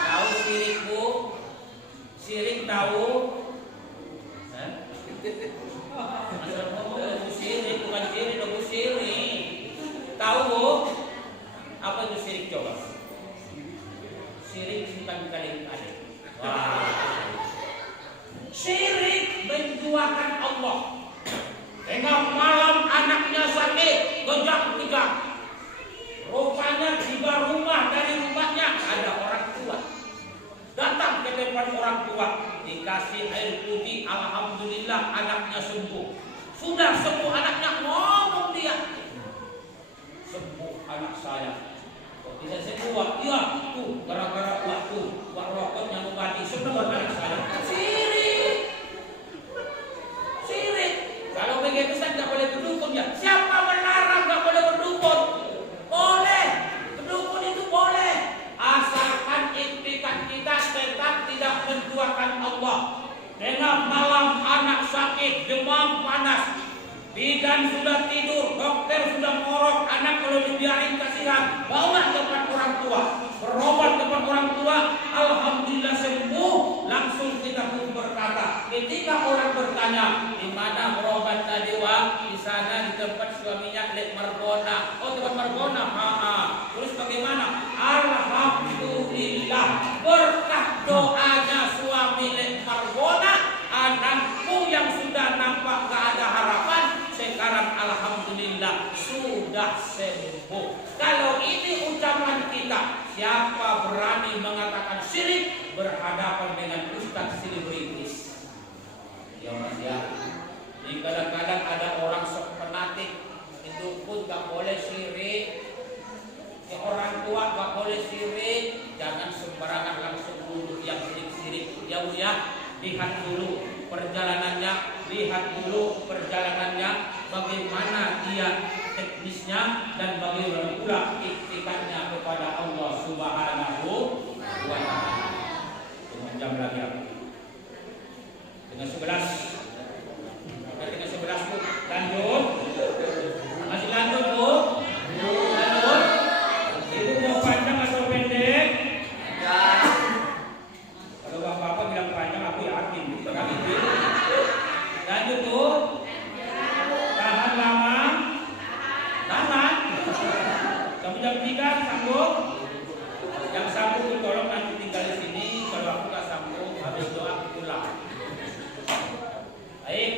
Tahu syirik bu? Syirik tahu? Masa ngomong syirik, bukan syirik, aku syirik. Tahu bu? Apa itu syirik coba? Syirik bukan kali ada. Syirik menduakan Allah. Tengah malam anaknya sakit, kejang-kejang. Rupanya tiba rumah, dari rumahnya ada orang tua. Datang ke depan orang tua, dikasih air putih, alhamdulillah anaknya sembuh. Sudah sembuh anaknya, ngomong dia, sembuh anak saya. Kok bisa sembuh? Iya, tuh gara-gara waktu rokoknya mengobati, sembuh anak saya. Sirik. Kalau begitu saya tidak boleh berdukun ya. Siapa melarang tidak boleh berdukun? Boleh. Berdukun itu boleh. Asalkan iktikat kita tetap tidak menduakan Allah. Tengah malam anak sakit, demam panas. Bidan sudah tidur, dokter sudah ngorok, anak kalau dibiarin kasihan, bawa depan orang tua, berobat depan orang tua, alhamdulillah sembuh. Langsung kita pun berkata, ketika orang bertanya, di mana berobat tadi wah? Di sana di tempat suaminya Lek Margona. Oh tempat Margona, terus bagaimana? Alhamdulillah, berkah doanya suami Lek Margona, anakku yang sudah nampak gak ada harapan, sekarang alhamdulillah sudah sembuh. Kalau ini ucapan kita, siapa berani mengatakan syirik berhadapan dengan ustaz selebritis? Ya mas ya. Jadi kadang-kadang ada orang sok fanatik, itu pun gak boleh syirik. Ya, orang tua gak boleh syirik. Jangan sembarangan langsung duduk yang syirik-syirik. Ya bu ya, lihat dulu perjalanannya, bagaimana dia teknisnya dan bagaimana pula iktikadnya kepada Allah Subhanahu wa taala. Dengan jam lagi aku. Dengan 11. Dengan 11 Bu. Lanjut. Masih lanjut Bu? Lanjut. Ibu mau panjang atau pendek? Kalau bapak-bapak bilang panjang aku yakin. Lanjut Bu. Tahan lama. Tahan. Kamu jam 3 sanggup? Yang sanggup Bu tolong nanti tinggal di sini. Kalau aku gak sanggup habis doa pulang. Baik.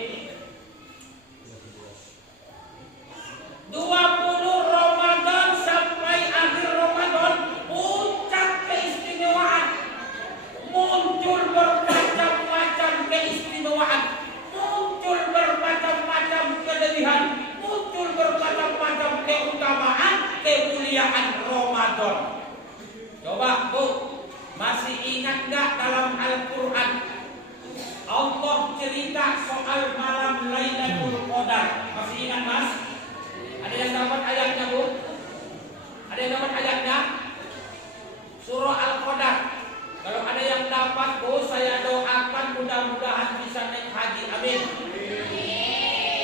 20 Ramadan sampai akhir Ramadan, puncak keistimewaan. Muncul bermacam-macam keistimewaan. Muncul bermacam-macam kelebihan. Muncul bermacam-macam keutamaan, kemuliaan Ramadan. Coba Bu, masih ingat gak dalam Al-Quran Allah cerita soal malam Lailatul Qadar? Masih ingat mas? Ada yang dapat ayatnya Bu? Ada yang dapat ayatnya? Surah Al-Qadar. Kalau ada yang dapat Bu, saya doakan mudah-mudahan bisa naik haji. Amin.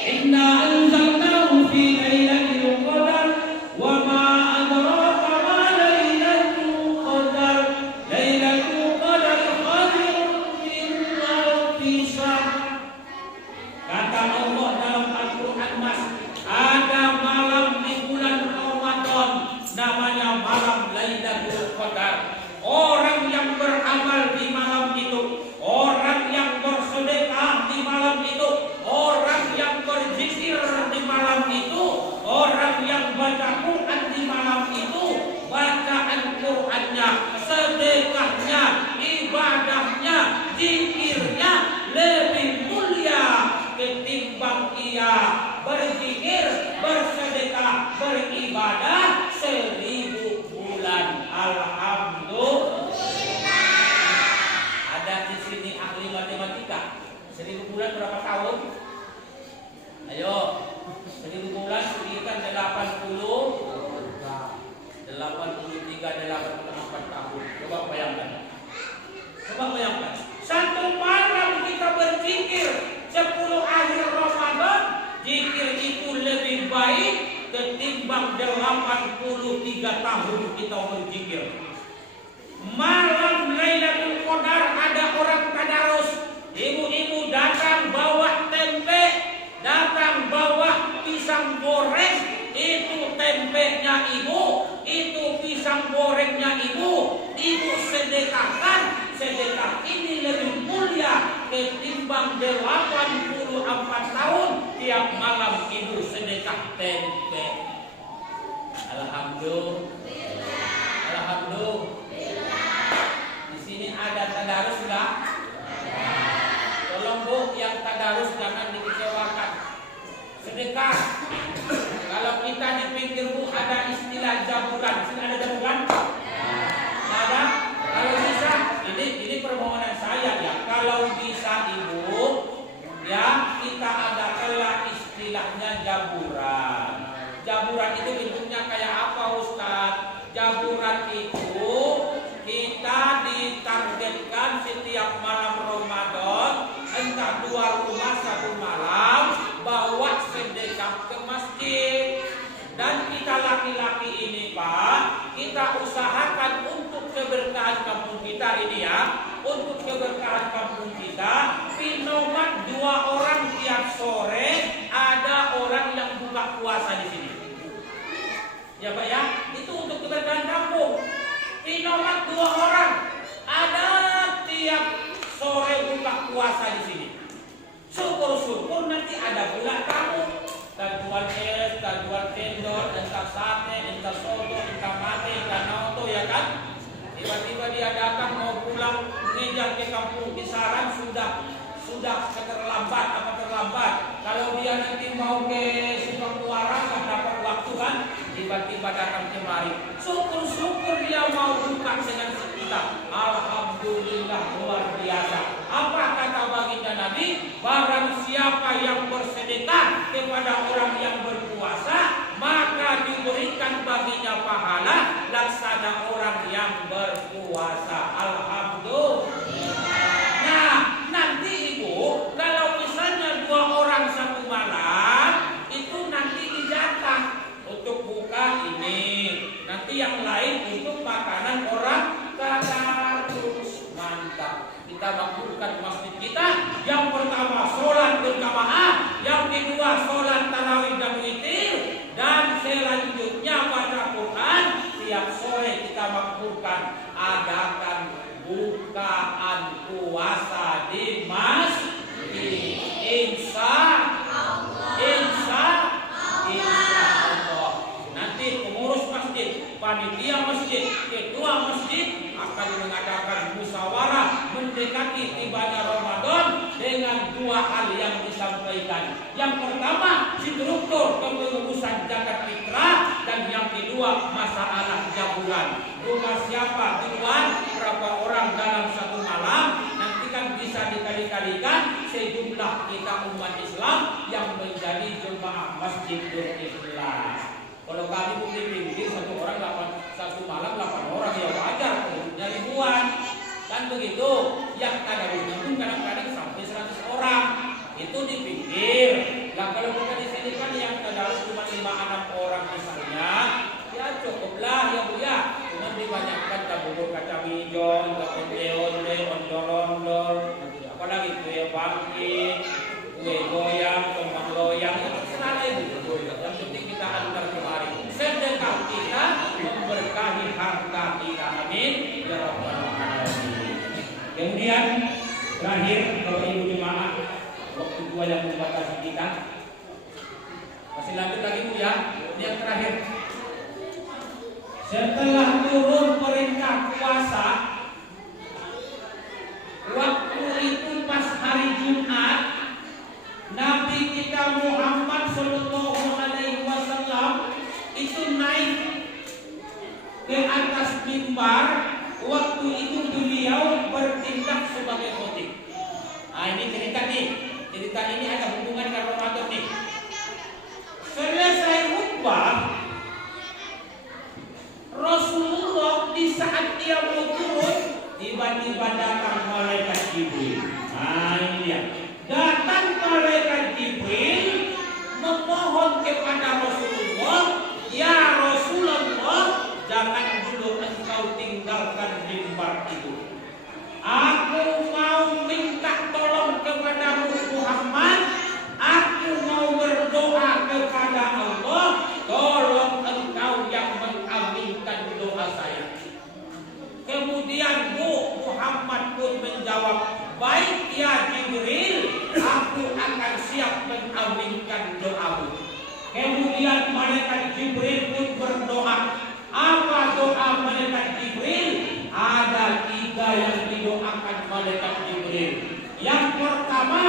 Inna anzalnahu fi lailatul qadar wa ma adraka ma lailatul qadar. Lailatul qadar khairun min alfi syahr. Kata Allah dalam Al-Qur'an mas, ada malam di bulan Ramadan namanya malam Lailatul Qadar. Orang yang beramal di malam itu, orang yang bersedekah di malam itu, orang yang berzikir di malam itu, orang yang baca Quran di malam itu, bacaan Qurannya ahli matematika. 1000 bulan berapa tahun? Ayo, 1000 bulan berikan 83 tahun. Coba bayangkan. Satu malam kita berzikir 10 akhir Ramadan, zikir itu lebih baik ketimbang 83 tahun kita berzikir. Malam Lailatul Qadar ada orang tadarus, ibu-ibu datang bawa tempe, datang bawa pisang goreng, itu tempenya ibu, itu pisang gorengnya ibu sedekahkan. Sedekah ini lebih mulia ketimbang 84 tahun tiap malam ibu sedekah tempe. Alhamdulillah. Di sini ada tadarus enggak? Tolong Bu, yang tadarus jangan dikecewakan. Sedekah. Kalau kita di pinggir Bu ada istilah jaburan. Sini ada jaburan? Ada? Kalau bisa, ini permohonan saya ya. Kalau bisa Ibu, ya kita adakanlah istilahnya jaburan. Jaburan itu bentuknya kayak apa Ustaz? Jaburan itu kita ditargetkan setiap malam Ramadan, entah 2 rumah 1 malam, bawa sedekah ke masjid. Dan kita laki-laki ini Pak, kita usahakan untuk keberkahan kampung kita ini ya, untuk keberkahan kampung kita, pinoman 2 orang tiap sore ada orang yang buka puasa di sini. Ya Pak ya, itu untuk keberkahan kampung. Pinoman 2 orang ada tiap sore buka puasa di sini. Syukur-syukur nanti ada pula kamu. Dan jual es, dan jual cendol, entah sate, entah soto, entah mate, entah nauto ya kan. Tiba-tiba dia datang mau pulang mengejar ke kampung Kisaran sudah terlambat. Kalau dia nanti mau ke Subang Muara nggak dapat waktu kan, tiba-tiba datang kemari. Syukur-syukur dia mau buka dengan sekitar. Alhamdulillah luar biasa. Apa kata baginda Nabi? Barang siapa yang bersedekah kepada orang yang berpuasa, maka diberikan baginya pahala laksana orang yang berpuasa. Alhamdulillah. Nah, nanti Ibu, kalau misalnya 2 orang 1 malam, itu nanti dijatah untuk buka ini. Nanti yang lain untuk makanan orang tadarus. Mantap. Kita makmurkan masjid kita. Yang pertama sholat berjamaah, yang kedua sholat tarawih dan witir, dan selanjutnya baca Quran. Tiap sore kita makmurkan adakan bukaan puasa di masjid. Insya Allah. Nanti pengurus masjid, panitia masjid, ketua masjid akan mengadakan musyawarah mendekati tibanya Ramadan dengan 2 hal yang disampaikan. Yang pertama, struktur kepengurusan zakat fitrah, dan yang kedua masalah jaburan. Rumah siapa duluan, berapa orang dalam 1 malam, nanti kan bisa dikali-kalikan sejumlah kita umat Islam yang menjadi jemaah Masjidul Ikhlas. Kalau kami mungkin pinggir 1 orang 1 malam 8 orang ya wajar, penduduknya ribuan. Kan begitu, yang tadarusnya pun kadang-kadang sampai 100 orang. Itu di pinggir. Nah kalau kita di sini kan yang tadarus cuma 5-6 orang misalnya, ya cukuplah ya Bu ya. Cuma dibanyakkan tabur kacang hijau, onde-onde, ondol-ondol, apalagi kue bangkit, kue goyang, kembang loyang, itu terserah Ibu. Yang penting kita antar kemari. Sedekah kita memberkahi harta kita. Amin ya rabbal alamin. Kemudian terakhir, Bapak Ibu jemaah, waktu 2 yang membatasi kita. Masih lanjut lagi Bu ya. Ini yang terakhir. Setelah turun perintah puasa, waktu itu pas hari Jumat, Nabi kita Muhammad Sallallahu Alaihi Wasallam itu naik ke atas mimbar. Waktu itu beliau bertindak sebagai khotib. mengaminkan doamu. Kemudian malaikat Jibril pun berdoa. Apa doa malaikat Jibril? Ada 3 yang didoakan malaikat Jibril. Yang pertama,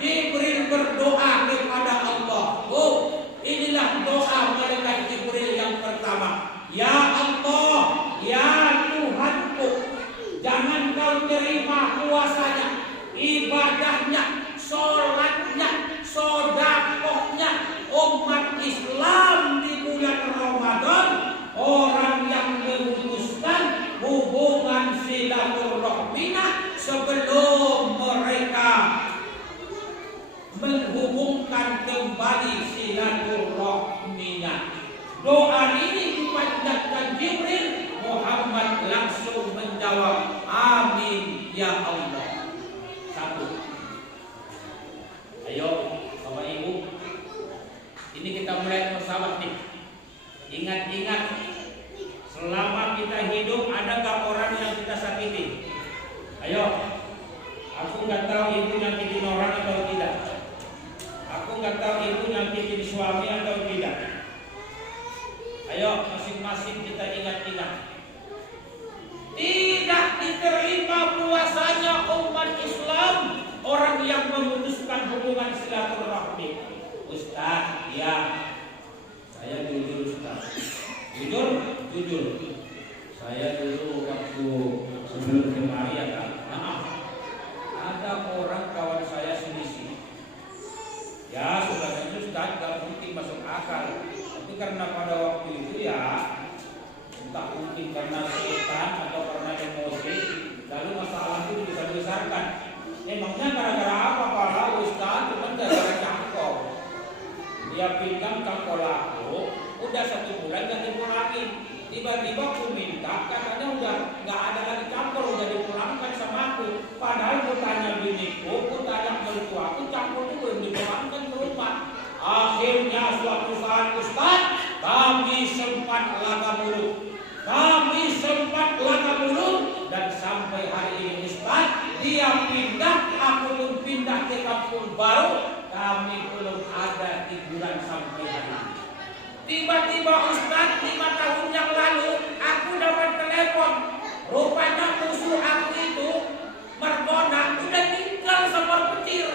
Jibril berdoa kepada Allah. Oh, inilah doa malaikat Jibril yang pertama. Ya Allah, ya Tuhanku, jangan kau terima puasanya, ibadahnya, sholatnya, sodakohnya umat Islam di bulan Ramadan, orang yang memutuskan hubungan silaturahminya sebelum mereka menghubungkan kembali silaturahminya. Doa ini dipanjatkan Jibril, Muhammad langsung menjawab, amin ya Allah. 1. Ayo Bapak Ibu, ini kita mulai bersama nih. Ingat-ingat, selama kita hidup ada gak orang yang kita sakiti? Ayo, aku nggak tahu ibu nyakitin orang atau tidak. Aku nggak tahu ibu nyakitin suami atau tidak. Ayo masing-masing kita ingat-ingat. Tidak diterima puasanya umat Islam orang yang memutuskan hubungan silaturahmi. Ustaz, ya, saya jujur Ustaz. Jujur. Saya dulu waktu sebelum kemari ya kan, ada orang kawan saya sini. Ya sudah Ustaz, gak mungkin masuk akal. Tapi karena pada waktu itu ya, entah mungkin karena setan atau karena emosi, lalu masalah itu dibesar-besarkan. Emangnya gara-gara apa Pak Ustaz? Cuma gara-gara cangkok. Dia pinjam cangkok aku, udah 1 bulan gak dipulangin. Tiba-tiba aku minta, katanya udah gak ada lagi cangkok, udah dipulangkan sama aku. Padahal aku tanya biniku, aku tanya mertuaku, cangkok itu belum dipulangkan ke rumah. Akhirnya suatu saat Ustaz, kami sempat laga mulut, dan sampai hari ini Ustaz, dia pindah, aku pun pindah ke kampung baru, kami belum ada hiburan sampai hari ini. Tiba-tiba Ustaz, 5 tahun yang lalu aku dapat telepon, rupanya musuh aku itu Margona udah tinggal sama petir.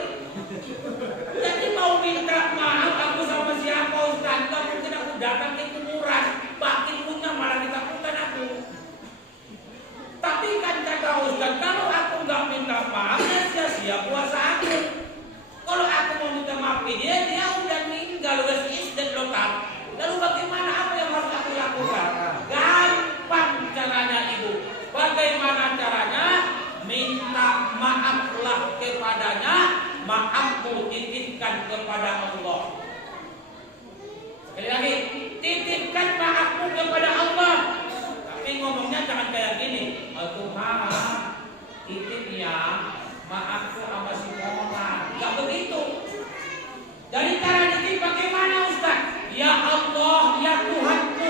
Jadi mau minta maaf aku sama siapa Ustaz, gak mungkin aku datang ke kuburan, makin punya malah ditakutkan aku. Tapi kan kata Ustaz, kalau aku gak minta maaf ya sia-sia puasa aku. Kalau aku mau minta maaf dia udah meninggal, udah isdet lokal. Lalu bagaimana, apa yang harus aku lakukan? Gampang caranya Ibu. Bagaimana caranya? Minta maaflah kepadanya, maafmu titipkan kepada Allah. Sekali lagi, titipkan maafmu kepada Allah. Tapi ngomongnya jangan kayak gini, Tuhan, titipnya maafku sama si orang. Gak begitu. Dari cara titip bagaimana Ustaz? Ya Allah, ya Tuhanku,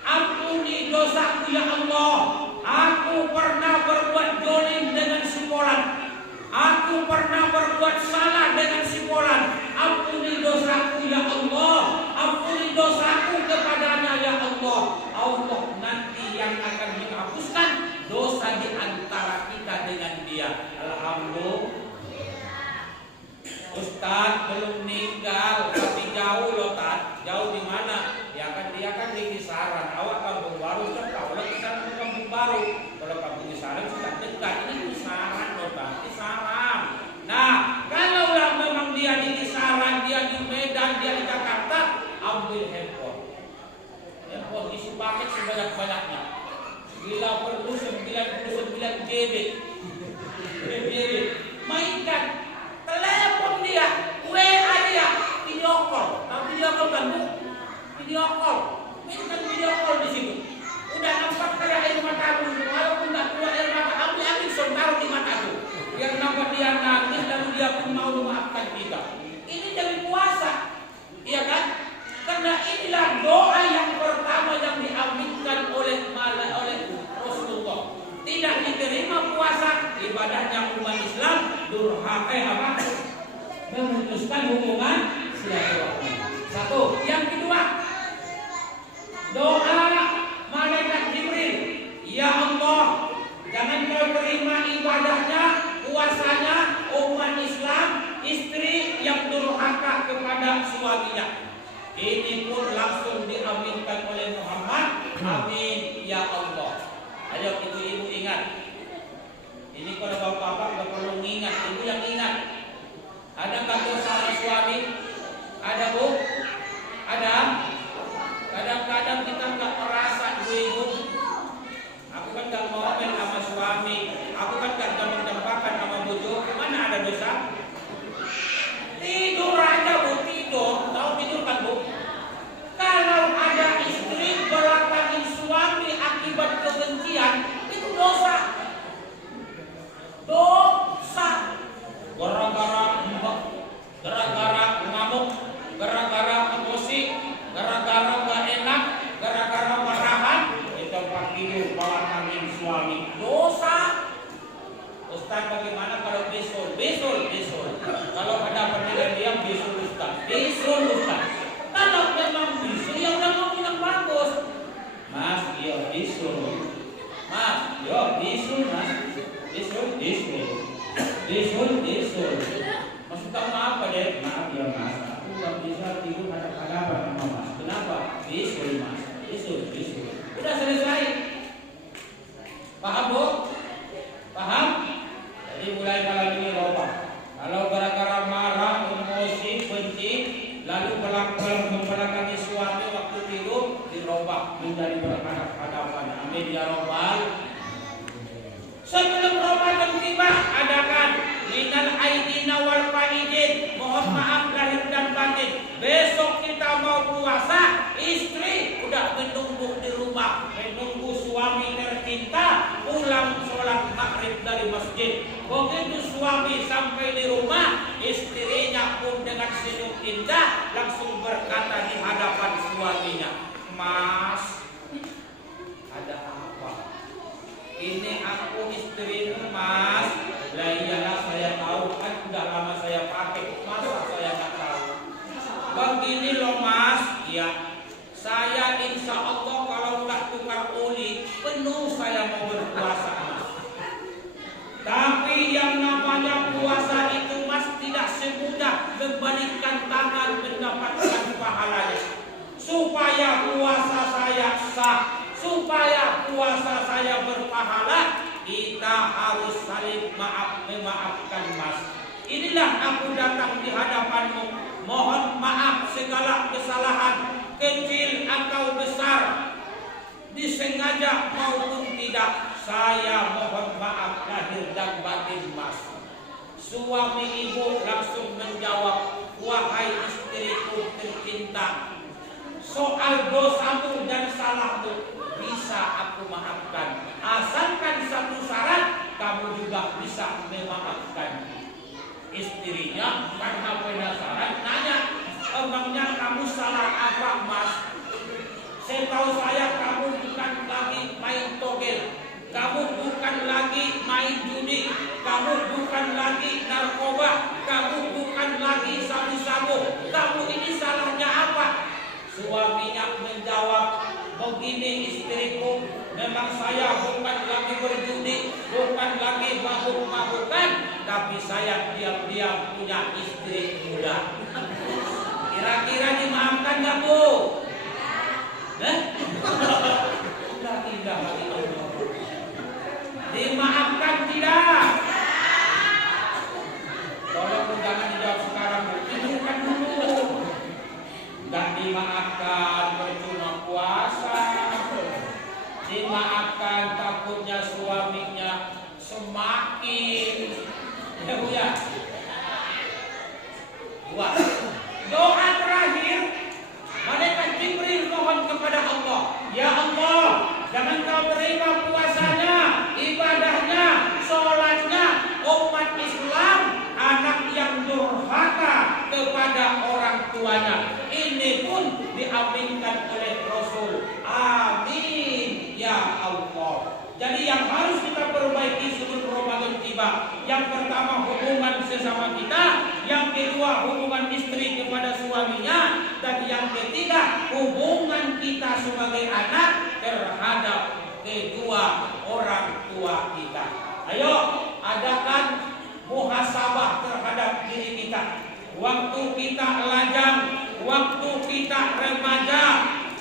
ampuni dosaku ya Allah. Aku pernah berbuat zalim dengan si fulan. Aku pernah berbuat salah dengan si fulan. Ampuni dosaku ya Allah. Ampuni dosaku kepadanya ya Allah. Allah nanti yang akan menghapuskan dosa di antara kita dengan dia. Alhamdulillah. Ustaz belum meninggal, tapi jauh loh Tad. Jauh di mana? Ya kan dia kan di Kisaran. Awak kampung baru kan tahu lah Kisaran itu kampung baru. Kalau kampung Kisaran sudah dekat. Ini Kisaran loh Tad, Kisaran. Nah, kalau lah memang dia di Kisaran, dia di Medan, dia di Jakarta, ambil handphone. Handphone isi paket sebanyak-banyaknya. Bila perlu 99 GB. Mainkan. Telepon dia, WA dia, video call. Nah, video call kan Bu? Video call. Minta video call di situ. Udah nampak kayak air matamu. Walaupun nggak keluar air mata, ambil taruh di mataku. Biar nampak dia nangis lalu dia pun mau memaafkan kita. Ini dari puasa, iya kan? Karena inilah doa yang pertama yang diaminkan oleh Rasulullah. Tidak diterima puasa, ibadahnya umat Islam durhaka memutuskan hubungan silaturahmi. Satu. Yang kedua, doa malaikat Jibril. Ya Allah, jangan kau terima ibadahnya, puasanya umat Islam, istri yang durhaka kepada suaminya. Ini pun langsung diaminkan oleh Muhammad. Amin ya Allah. Ayo ibu-ibu ingat. Ini kalau bapak-bapak gak perlu ingat, ibu yang ingat. Adakah dosa suami? Ada bu? Ada? Kadang-kadang kita gak merasa ibu-ibu. Aku kan gak ngomel sama suami, aku kan gak dempak-dempakan sama bojo. Mana ada dosa? Tidur aja bu, tidur. Tahu tidur kan bu? Kalau ada istri belakangin suami akibat kebencian, itu dosa. Dosa. Gara-gara embek, gara-gara ngamuk, gara-gara emosi, gara-gara gak enak, gara-gara marahan, di tempat tidur belakangin suami. Dosa. Ustaz, bagaimana kalau bisul? Kalau ada panggilan diam, bisul Ustaz. Kalau memang bisul, ya udah ngomong yang bagus. Mas, iya bisul. Mas, yo bisul mas. Bisul. Maksud kamu apa deh? Maaf ya mas, aku gak bisa tidur hadap-hadapan sama mas. Kenapa? Bisul mas. Bisul. Udah selesai. Paham bu? Paham? Jadi mulai malam ini robah. Kalau gara-gara marah, emosi, benci, lalu membelakangi suami waktu tidur, dirobah menjadi berhadap-hadapan. Amin ya robbal. Sebelum Ramadan tiba, adakan minal aidina wal faidin, mohon maaf lahir dan batin. Besok kita mau puasa, istri udah menunggu di rumah, menunggu suami tercinta pulang sholat maghrib dari masjid. Begitu suami sampai di rumah, istrinya pun dengan senyum indah langsung berkata di hadapan suaminya, Mas, ada apa? Ini aku istrimu mas. Lah iyalah saya tahu, kan udah lama saya pakai, masa saya nggak tahu. Begini loh mas, ya saya insya Allah kalau nggak tukar oli penuh saya mau berpuasa mas. Tapi yang namanya puasa itu mas tidak semudah membalikkan tangan mendapatkan pahalanya. Supaya puasa saya sah, supaya puasa saya berpahala, kita harus saling memaafkan mas. Inilah aku datang di hadapanmu, mohon maaf segala kesalahan, kecil atau besar, disengaja maupun tidak, saya mohon maaf lahir dan batin mas. Suami ibu langsung menjawab, wahai istriku tercinta, soal dosamu dan salahmu bisa aku maafkan, asalkan satu syarat, kamu juga bisa memaafkan. Istrinya karena penasaran nanya, emangnya kamu salah apa mas? Setahu saya kamu bukan lagi main togel, kamu bukan lagi main judi, kamu bukan lagi narkoba, kamu bukan lagi sabu-sabu, kamu ini salahnya apa? Suaminya menjawab, begini istriku, memang saya bukan lagi berjudi, bukan lagi mabuk-mabukan, tapi saya diam-diam punya istri muda. Kira-kira dimaafkan gak bu? Tidak. Dimaafkan tidak? Tolong jangan dijawab sekarang, pikirkan dulu. Gak dimaafkan percuma puasa, dimaafkan takutnya suaminya semakin ya. Dua. Doa terakhir, malaikat Jibril mohon kepada Allah, ya Allah, jangan kau terima puasanya, ibadahnya, sholatnya umat Islam, anak yang durhaka kepada orang tuanya. Ini pun diaminkan oleh Rasul. Amin ya Allah. Jadi yang harus kita perbaiki sebelum Ramadan tiba, yang pertama hubungan sesama kita, yang kedua kedua hubungan istri kepada suaminya, dan yang ketiga hubungan kita sebagai anak terhadap kedua orang tua kita. Ayo adakan muhasabah terhadap diri kita. Waktu kita lajang, waktu kita remaja,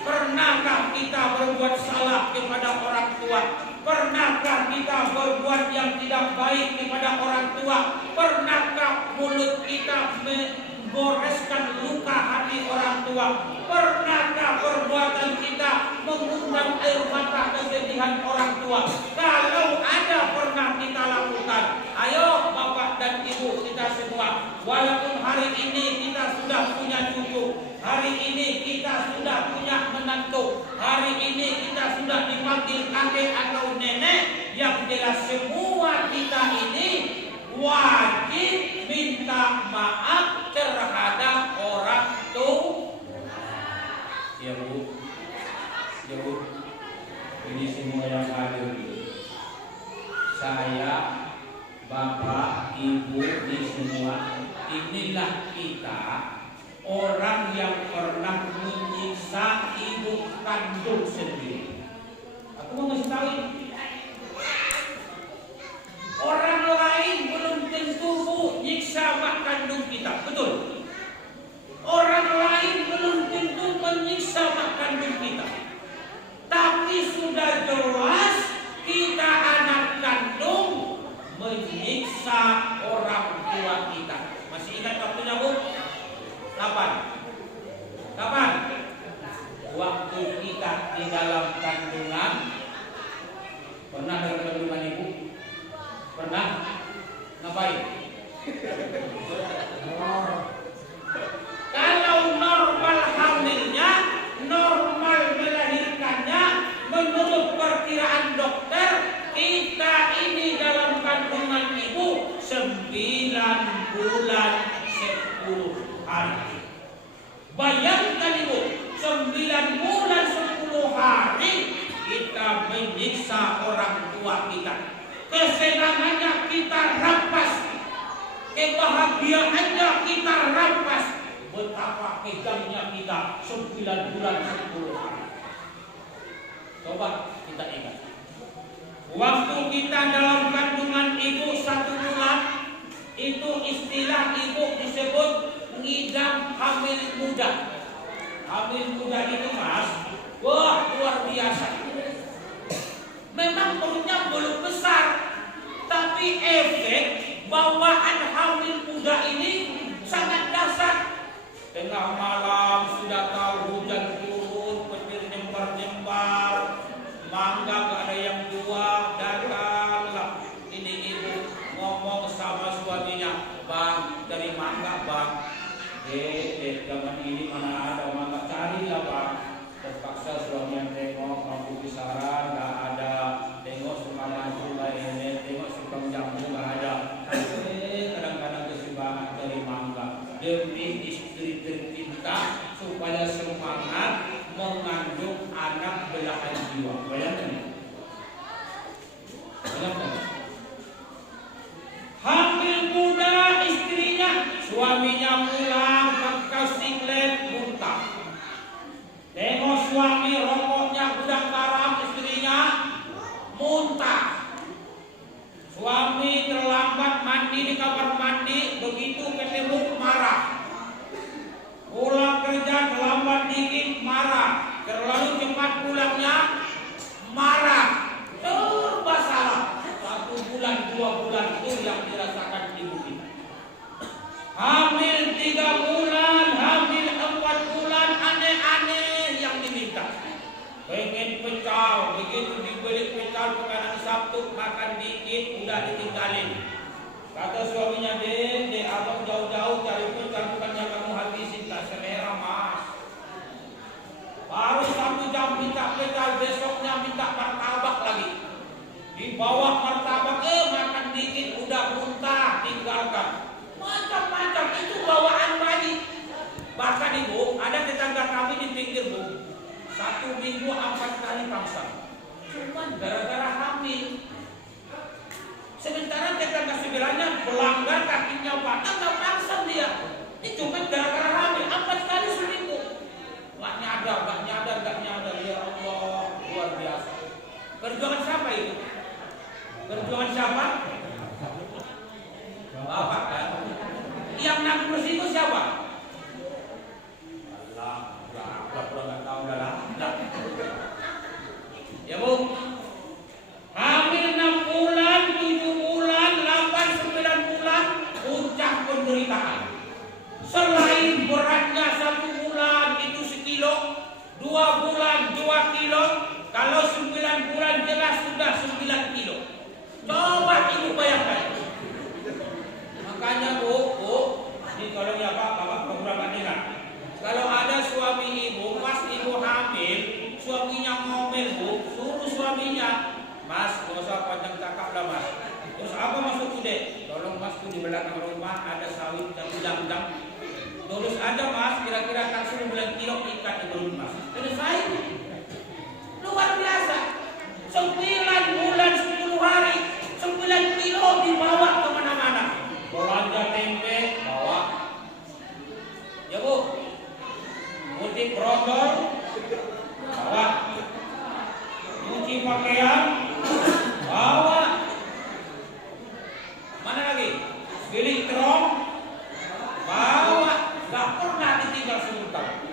pernahkah kita berbuat salah kepada orang tua? Pernahkah kita berbuat yang tidak baik kepada orang tua? Pernahkah mulut kita menggoreskan luka hati orang tua? Pernahkah perbuatan kita mengundang air mata kesedihan orang tua? Kalau ada pernah kita lakukan, ayo bapak dan ibu kita semua, walaupun hari ini kita sudah punya cucu, hari ini kita sudah punya menantu, hari ini kita sudah dipanggil kakek atau nenek, yang jelas semua kita ini wajib minta maaf terhadap orang tua. Ya bu, ini semua yang hadir. Saya, bapak, ibu, ini semua, inilah kita, orang yang pernah menyiksa ibu kandung sendiri. Aku mau ngasih tahu ini. Orang lain belum tentu menyiksa mak kandung kita, betul? Orang lain belum tentu menyiksa mak kandung kita. Tapi sudah jelas kita anak kandung menyiksa orang tua kita. Masih ingat waktunya bu? Kapan? Waktu kita di dalam kandungan. Pernah dalam kandungan ibu? Pernah? Ngapain? Kalau normal hamilnya, normal melahirkannya, menurut perkiraan dokter, kita ini dalam kandungan ibu 9 bulan 10 hari. Bayangkan ibu, 9 bulan 10 hari kita menyiksa orang tua kita. Kesenangannya kita rampas, kebahagiaannya kita rampas. Betapa kejamnya kita 9 bulan 10 hari. Coba kita ingat. Waktu kita dalam kandungan ibu 1 bulan, itu istilah ibu disebut ngidam hamil muda. Hamil muda itu mas, wah luar biasa. Memang perutnya belum besar, tapi efek bawaan hamil muda ini sangat dahsyat. Tengah malam sudah tahu hujan turun, petir nyembar-nyembar, mangga gak ada yang buah, datanglah ini ibu ngomong sama suaminya, bang dari mangga bang. Zaman ini mana ada mangga, carilah bang. Terpaksa suami yang tengok lampu kisaran gak ada, tengok suka lampu lainnya, tengok suka jambu gak ada. Kadang-kadang kesimbangan dari mangga demi istri tercinta supaya semangat mengandung anak belahan jiwa. Bayangkan ya? Bayangkan. Hamil muda istrinya, suaminya pulang pakai singlet muntah. Tengok suami rokoknya udah garam, istrinya muntah. Suami terlambat mandi di kamar mandi, begitu ketemu marah. Pulang kerja terlambat dikit marah, terlalu cepat pulangnya marah. Serba salah. 1 bulan 2 bulan itu yang dirasakan ibu kita. Hamil 3 bulan, hamil 4 bulan, aneh-aneh yang diminta. Pengen pecal, begitu dibeli pecal makanan Sabtu makan dikit udah ditinggalin. Kata suaminya, dek abang jauh-jauh cari pecal bukannya kamu habisin, tak selera mas. Baru 1 jam minta pecal, besoknya minta martabak lagi. Di bawah martabak, makan dikit udah muntah, tinggalkan. Macam-macam itu bawaan bayi. Bahkan ibu, ada tetangga kami di pinggir bu, 1 minggu 4 kali pangsa. Cuman gara-gara hamil. Sementara tetangga sebelahnya pelanggar kakinya patah, nggak pangsa dia. cuma gara-gara hamil 4 kali selingkuh. Gak nyadar, ya Allah, luar biasa. Perjuangan siapa itu? Perjuangan siapa? Bapak kan? Yang nanggung resiko siapa? Allah, pura-pura gak tahu dah. Ya Bu, hamil 6 bulan, 7 bulan, 8, 9 bulan, puncak penderitaan. Selain beratnya 1 bulan itu sekilo, 2 bulan 2 kilo, kalau 9 bulan jelas sudah 9 kilo. Coba ibu bayangkan. Makanya Bu, ini kalau ya Bapak beberapa dengar. Kalau ada suami ibu, pas ibu hamil, suaminya ngomel Bu, suruh suaminya, Mas, gak usah panjang cakap lah Mas. Terus apa maksud ide? Tolong Mas tuh di belakang rumah ada sawit yang udang-udang. Terus ada Mas, kira-kira kan 9 kilo ikat di perut Mas. Selesai. Luar biasa. 9 bulan 10 hari, 9 kilo dibawa kemana-mana. Belanja tempe, bawa. Ya Bu, mudik rotor, bawa. Cuci pakaian, bawa. Mana lagi? Beli truk, bawa. Gak pernah ditinggal sebentar.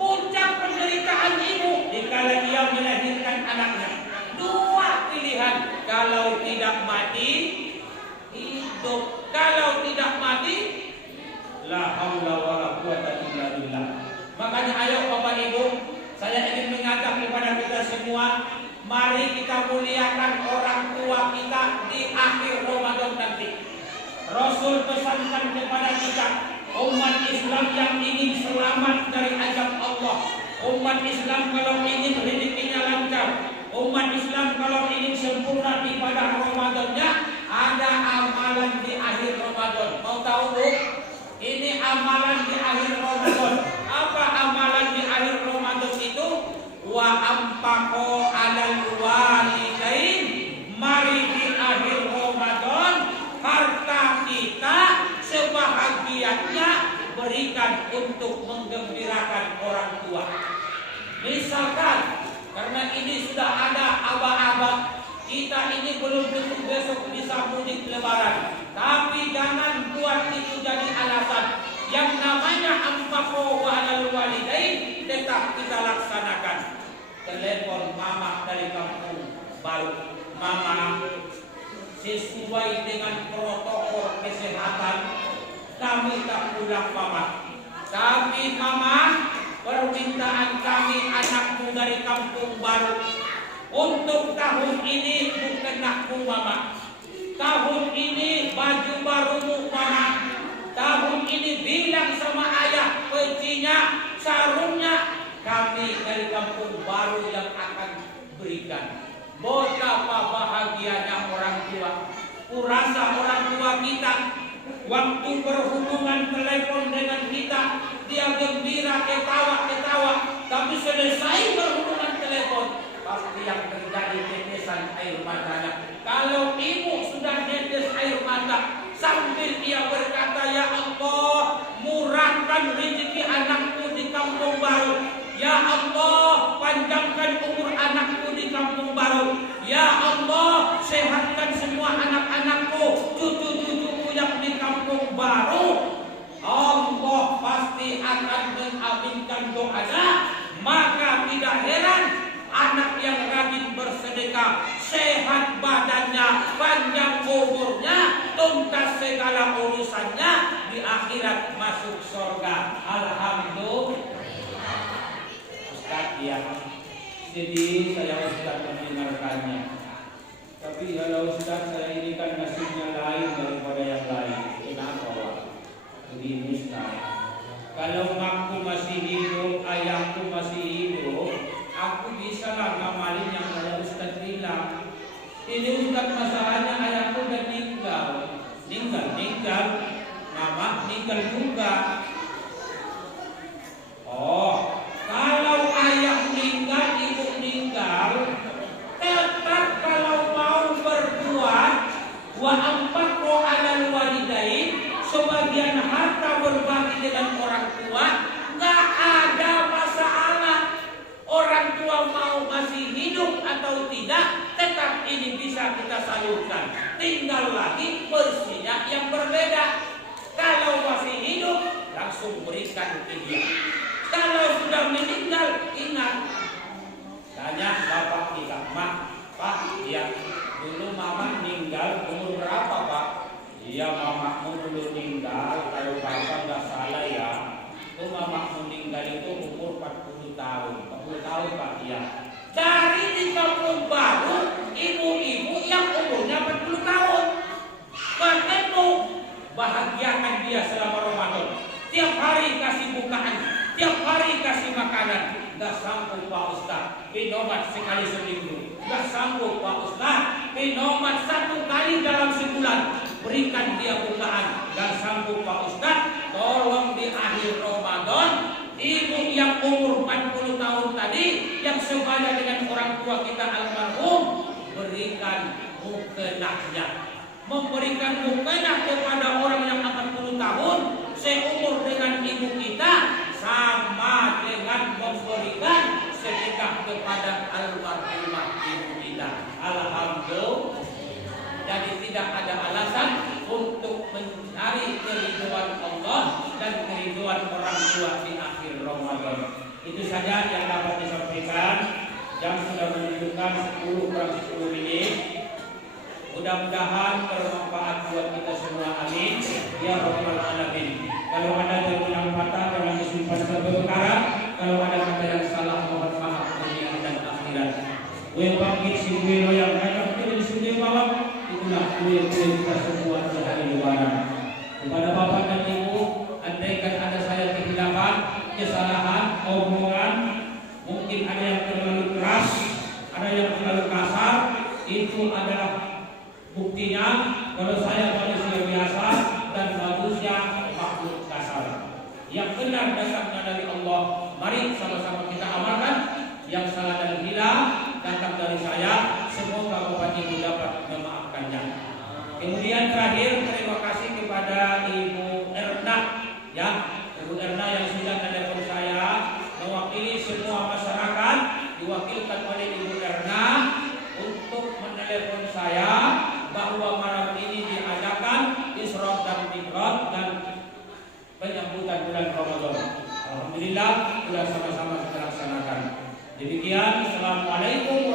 Puncak penderitaan ibu dikala dia melahirkan anaknya. 2 pilihan, kalau tidak mati, hidup. Kalau tidak mati, la haula wala quwata illa billah. Makanya ayo Bapak Ibu, saya ingin mengajak kepada kita semua, mari kita muliakan orang tua kita di akhir Ramadan nanti. Rasul pesankan kepada kita, umat Islam yang ingin selamat dari azab Allah, umat Islam kalau ingin rezekinya lancar, umat Islam kalau ingin sempurna ibadah Ramadannya, ada amalan di akhir Ramadan. Mau tahu Bu? Ini amalan di akhir Ramadan. Apa amalan di akhir Ramadan itu? Wa ampaqo 'alal walidain. Mari di akhir Ramadan harta kita sebahagiannya berikan untuk menggembirakan orang tua. Misalkan karena ini sudah ada aba-aba, kita ini belum tentu besok bisa mudik lebaran, tapi jangan buat itu jadi alasan. Yang namanya ampaqo 'alal walidain tetap kita laksanakan. Telepon mama dari kampung baru, mama, sesuai dengan protokol kesehatan kami tak pulang mama. Tapi mama, permintaan kami anakmu dari kampung baru untuk tahun ini bukan nakku mama. Tahun ini baju barumu mama. Tahun ini bilang sama ayah pecinya, sarungnya kami dari kampung baru yang akan berikan. Betapa bahagianya orang tua. Kurasa orang tua kita waktu berhubungan telepon dengan kita, dia gembira, ketawa. Tapi selesai berhubungan telepon, pasti yang terjadi tetesan air matanya. Kalau ibu sudah tetes air mata, sambil dia berkata, ya Allah, murahkan rezeki anakku di kampung baru. Ya Allah, panjangkan umur anakku di kampung baru. Ya Allah, sehatkan semua anak-anakku, cucu-cucuku yang di kampung baru. Allah pasti akan mengaminkan doanya. Maka tidak heran anak yang rajin bersedekah, sehat badannya, panjang umurnya, tuntas segala urusannya, di akhirat masuk surga. Alhamdulillah. Ya, jadi saya Ustaz mendengarkannya. Tapi kalau Ustaz saya ini kan nasibnya lain daripada yang lain. Kenapa Pak? Begini Ustaz, kalau aku masih hidup, ayahku masih hidup, aku bisa lah ngamalin yang kayak Ustaz bilang. Ini Ustaz masalahnya ayahku udah meninggal, mama meninggal juga. Oh, kalau ayah meninggal, ibu meninggal, tetap kalau mau berbuat wa ampaqo 'alal walidain, sebagai langsung berikan ke dia. Kalau sudah meninggal, ingat, tanya bapak kita, mak, pak, ya dulu mama meninggal umur berapa pak? Iya mamamu dulu meninggal, kalau bapak nggak salah ya, itu mamamu meninggal itu umur 40 tahun, 40 tahun pak ya. Dari di kampung baru, ibu-ibu yang umurnya 40 tahun, bertemu, bahagiakan dia selama Ramadan. Tiap hari kasih bukaan, tiap hari kasih makanan. Gak sanggup Pak Ustaz, minomat sekali seminggu. Gak sanggup Pak Ustaz, minomat 1 kali dalam sebulan. Berikan dia bukaan. Gak sanggup Pak Ustaz, tolong di akhir Ramadan, ibu yang umur 40 tahun tadi, yang sebaya dengan orang tua kita almarhum, berikan mukenahnya. Memberikan mukenah kepada orang yang 40 tahun seumur dengan ibu kita sama dengan memberikan sedekah kepada almarhumah ibu kita. Alhamdulillah. Jadi tidak ada alasan untuk mencari keriduan Allah dan keriduan orang tua di akhir Ramadan. Itu saja yang dapat disampaikan. Jam sudah menunjukkan 10:10 menit. Mudah-mudahan bermanfaat buat kita semua, amin ya rabbal alamin. Kalau ada yang patah jangan disimpan sebagai perkara. Kalau ada kata yang salah mohon maaf dunia dan akhirat. Gue bangkit si gue yang kata kita di sini bawah, itulah gue kita semua sehari lebaran. Kepada bapak dan ibu, andaikan ada saya kehilangan, kesalahan, omongan, mungkin ada yang terlalu keras, ada yang terlalu kasar, itu adalah buktinya kalau saya manusia biasa dan bagusnya makhluk kasar. Yang benar datangnya dari Allah. Mari sama-sama kita amalkan. Yang salah dan hilang datang dari saya. Semoga Bapak Ibu dapat memaafkannya. Kemudian terakhir terima kasih kepada Ibu Erna, ya Ibu Erna yang sudah telepon saya mewakili semua masyarakat, diwakilkan oleh Ibu Erna untuk menelepon saya bahwa malam ini diadakan Isra dan Mi'raj dan penyambutan bulan Ramadan. Alhamdulillah sudah sama-sama kita laksanakan. Demikian, assalamualaikum